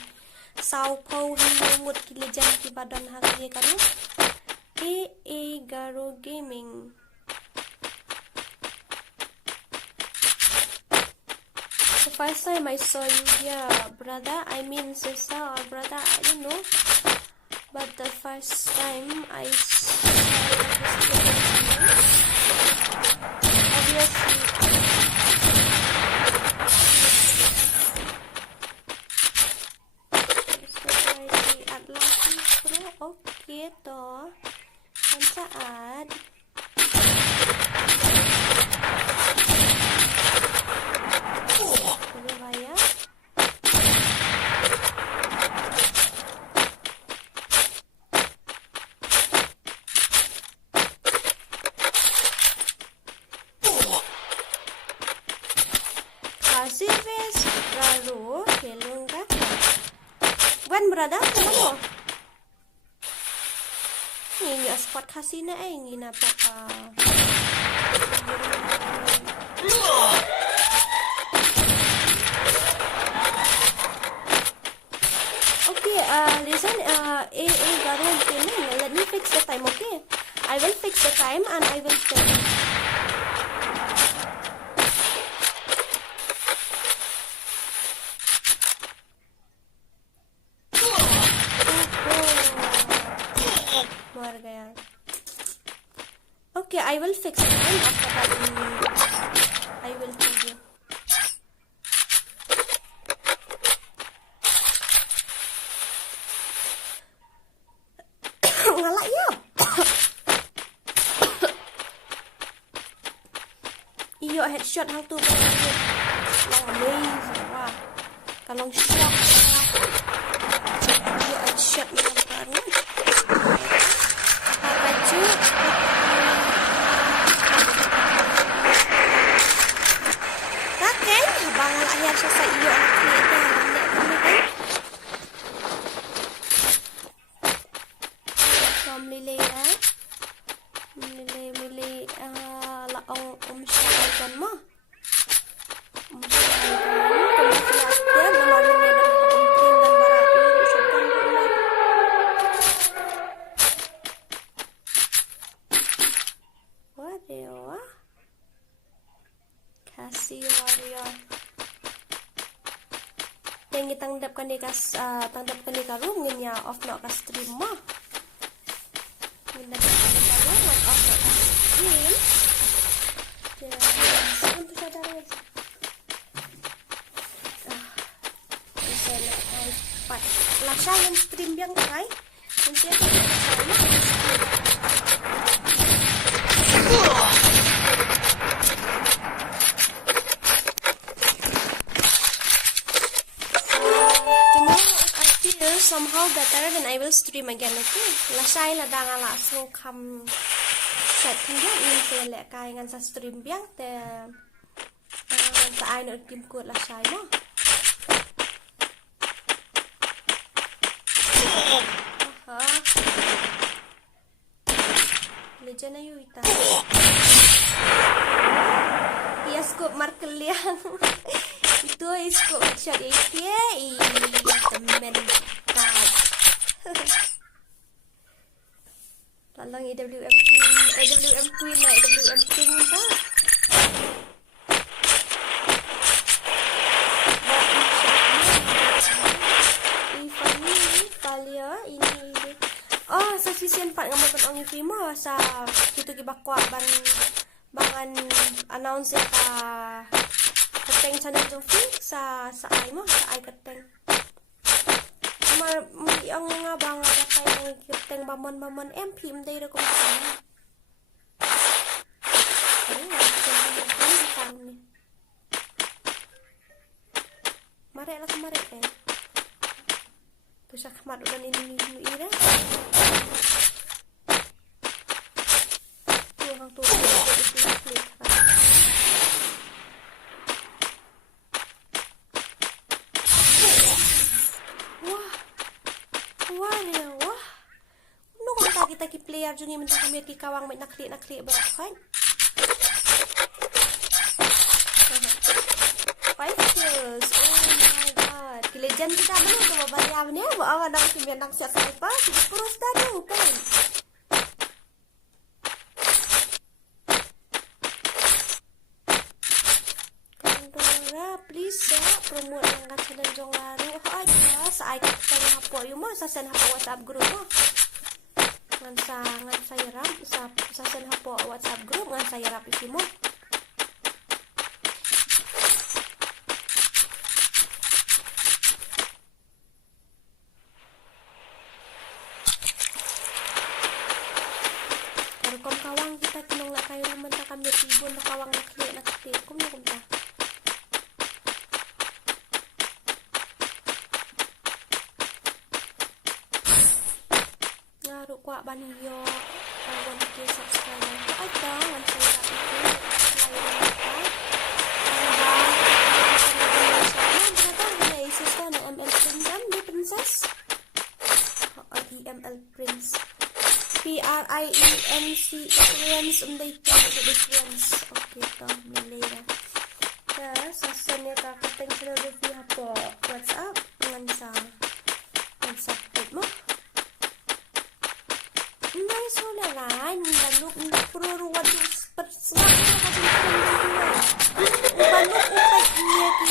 Sao pau hingut kilijan ki badan hagi karu. Garo Gaming. The first time I saw you here, brother, I mean sister or brother, I don't know. But the first time I saw obviously Pro, okay to. Ang saad. Kaya Khasi ves lalu helunga. Wan brother, hello. Ini spot Khasi na ini napa listen, Garo Gaming, let me fix the time, okay? I will fix the time and I will tell you. Okay, I will fix it. After that, I will tell you. Ngalak ya. Iyo headshot hang tu. Long amazing. Wah. Kalau shot. Iyo headshot ni baru. Baju. Kakek, abang lahir selesai iyo ni dah. Lili ya. Lili laong syaitan mah. Syaitan memang ini dan penting dan barat ini syaitan pula. Warrior. Khasi warrior. Yang tangdapkan di room ngenya off nak kas stream mah. Lasha yang stream yang Thei nanti aku somehow better then I will stream again. Okay, Lasha là đang langsung kam set dia ini lek kai ngan sa stream biang te ai nak tim kuat Lasha mah. Legend ayu ita. Dia scope Bankerlin. Itu scope shot dia temen tag. Talang AWM Queen lah, AWM King ta. Ini oh sa season 4 ngamal pun ang ifimo sa dito gibakwa bangan announce ka kateng channel do sa ay mo sa ay kateng ang nga bang katay ng kateng bamon MP mday ra ko sa mare la mare tu sa khamad ulan ini ira tu hang tu wah no kita player jungi minta kami ki kawang mai nakli berakan 5 kills. Oh my god. Legend kita mana tu bayar ni? Awak nak kena nak siap apa? Terus dah tu kan. Dora, please promote yang channel jong laru. Aja, saya kata apa you mah sasen apa WhatsApp group mah. Ngan saya rap, sasen apa WhatsApp group ngan saya rap isi mah. Kawang kita kinong nak kayo naman ta kami tibon na kawang nakli kum ta. Ngaru kwa baniyo kawan ke subscribe ko ada ngan saya Prince PRIENC experience unday ka difference. Okay to Malaya. Sasannya ka kateng philosophy hapo WhatsApp ngan sa type mo. Nay so la ran baluk ni pro ruwad persma ka din baluk upat niya ki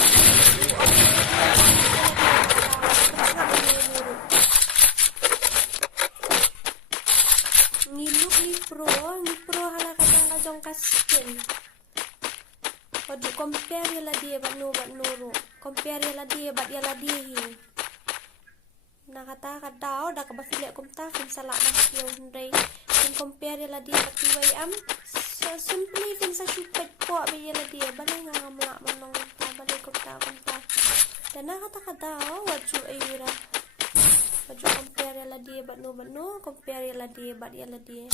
ni pro hala kata compare yala dia bat nuru compare yala dia bat yala dia hi nakata kadao dah kabafile kumta fin salak na siyo hundai fin compare yala dia bat kiwai so simply fin sa syupet po bi yala dia balik ngamla manong kumta balik kumta dan nakata kadao waju ayura waju compare yala dia bat no compare yala dia bat yala dia.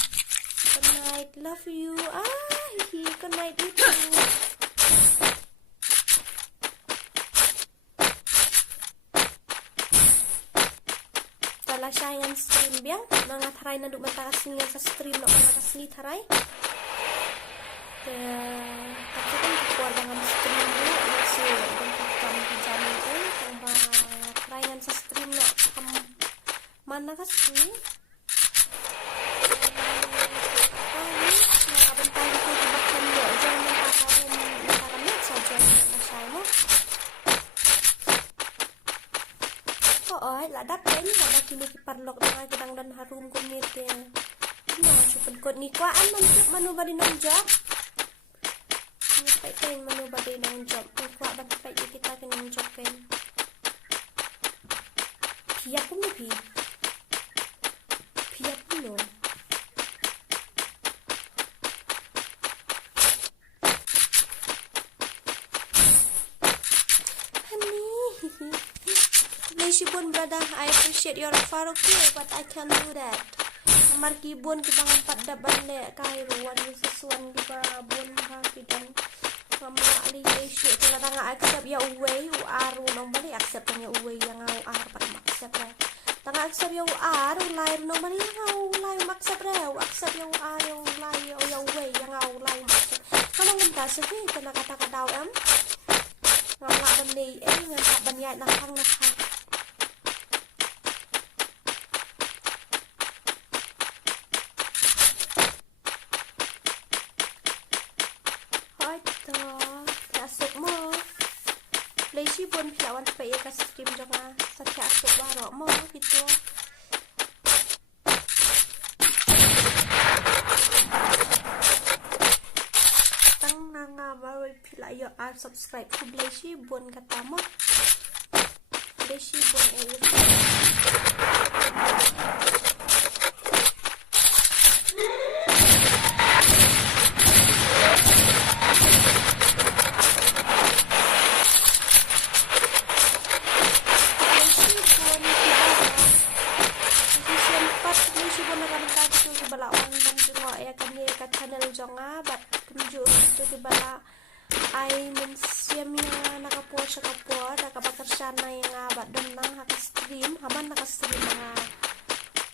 Good night, love you. Hihi, good night you too. Tala siya yang stream biang, mga taray na dumatakas niya sa stream na kumatakas ni taray. Tapi kan keluar dengan stream ni, masih untuk kami dijamin tambah taray yang sa stream na mana kasi. Là đắp đến và đắp kini kipat lok dengan kedang dan harum komite. Nah, cukup kot ni kwa an mantik manu badi nong job. Ni pai ten manu badi nong job. Ni kwa ban pai kita ke nong job kan. Pia pun ni pi. Pia pun lo. Shibun brother, I appreciate your offer, okay, but I can't do that. Markibun kita ngampat daban le kairuan sesuan di bun ha kidan. Mama ali yesu tala tanga accept ya uwe aru nong bali accept nya uwe yang au ar pat accept re. Tanga accept ya aru lain nong bali yang au lain accept re. Accept ya aru lain ya uwe yang au lain accept. Kalau ngenta sepi tana kata kadau am. Ngala ban ni ngan ban yai na khang. Lesi pun piawan pai ka stream jonga satya asuk waro mo gitu. Tang nanga maroi pila yo subscribe to lesi pun kata mo. Lesi pun ay mensiam yang nakapuar sa kapuar nakapakarsan na yung bat doon nang nakastream haman nakastream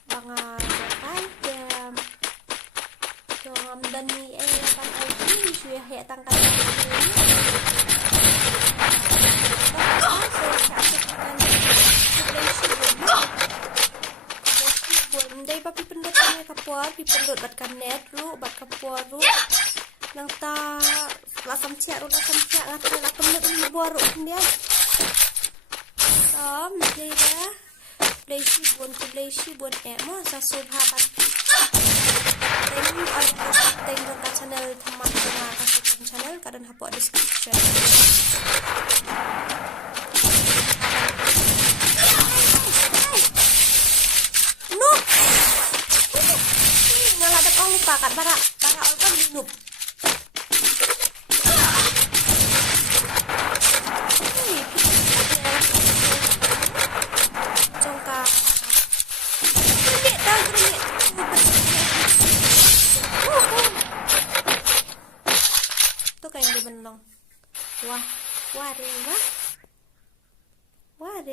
mga batay yung amdan ni pan ay suya hetang kaya hindi pa pipindot niya kapuar pipindot bat ka net ru bat kapuar ru nang ta lasam cia ngata la penut ni boru dia mesti Lesi buat mo sa subhabat tengok ka channel teman sama kasih channel kadan hapok description no ngalah dak lupa kat bara kan minup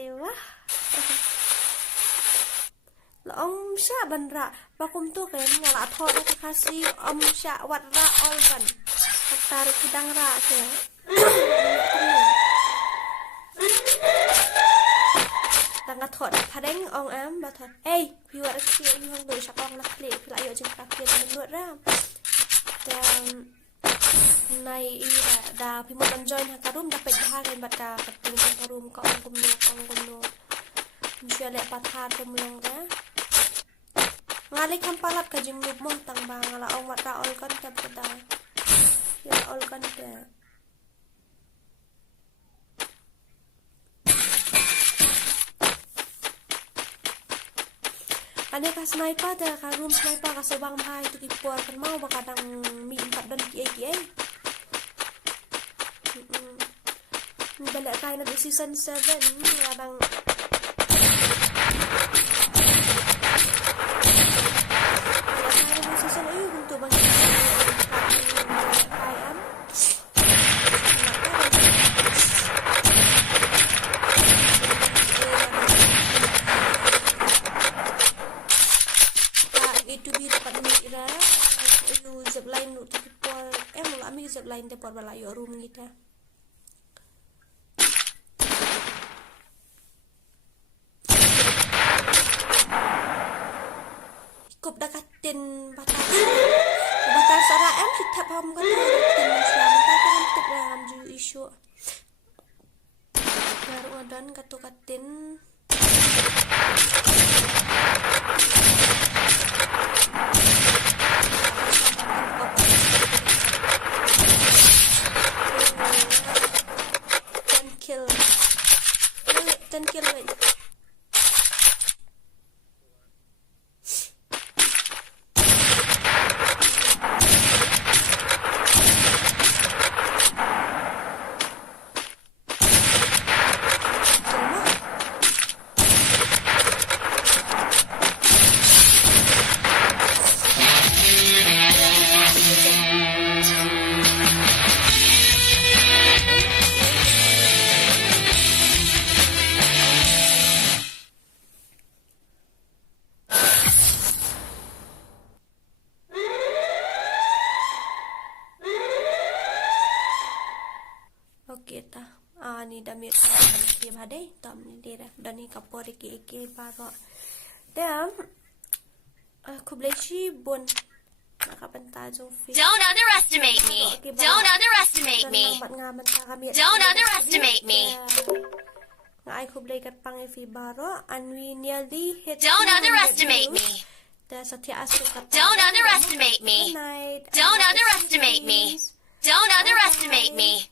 Wah Om sya bandra bakum tu kan ngala thot ka khasi om sya wat ra all ban tarik kidang ra ke tanga thot phadeng ong am ba thot hey pi wat ki yu hang do shabong la kle pi la yo jing ka ke menut ra nay ira da pi mo ban join ha karum da pet ha ren bat ka pating karum ka ong kumno Msyale pathat tumlong ra ngali kampalat ka jing lup mo tang ba ngala ong wat ra all kan tab kada ya all kan te Ane ka sniper ta ka room sniper ka sobang hai tu kipor kan mau bakadang mi 4 dan kiai. Balik kaya na season 7 kadang season ayo untuk bangsa kayaan itu bi dapat mira itu zipline untuk people mula ambil zipline te por balayo room kita. Cukup dakatin batas arah kita paham kan dakatin selama kita untuk dalam ju isu baru adan katukatin ten kill lagi. Kita ni damit ke badai tam ni dia dan ni kapor ke baro dan aku beli bon kapan tajung fi Don't underestimate me. Don't underestimate me. Don't underestimate me. Ngai aku beli kat pang fi baro and we nearly hit. Don't underestimate me. Dan setia asu kat. Don't underestimate me. Don't underestimate me. Don't underestimate me.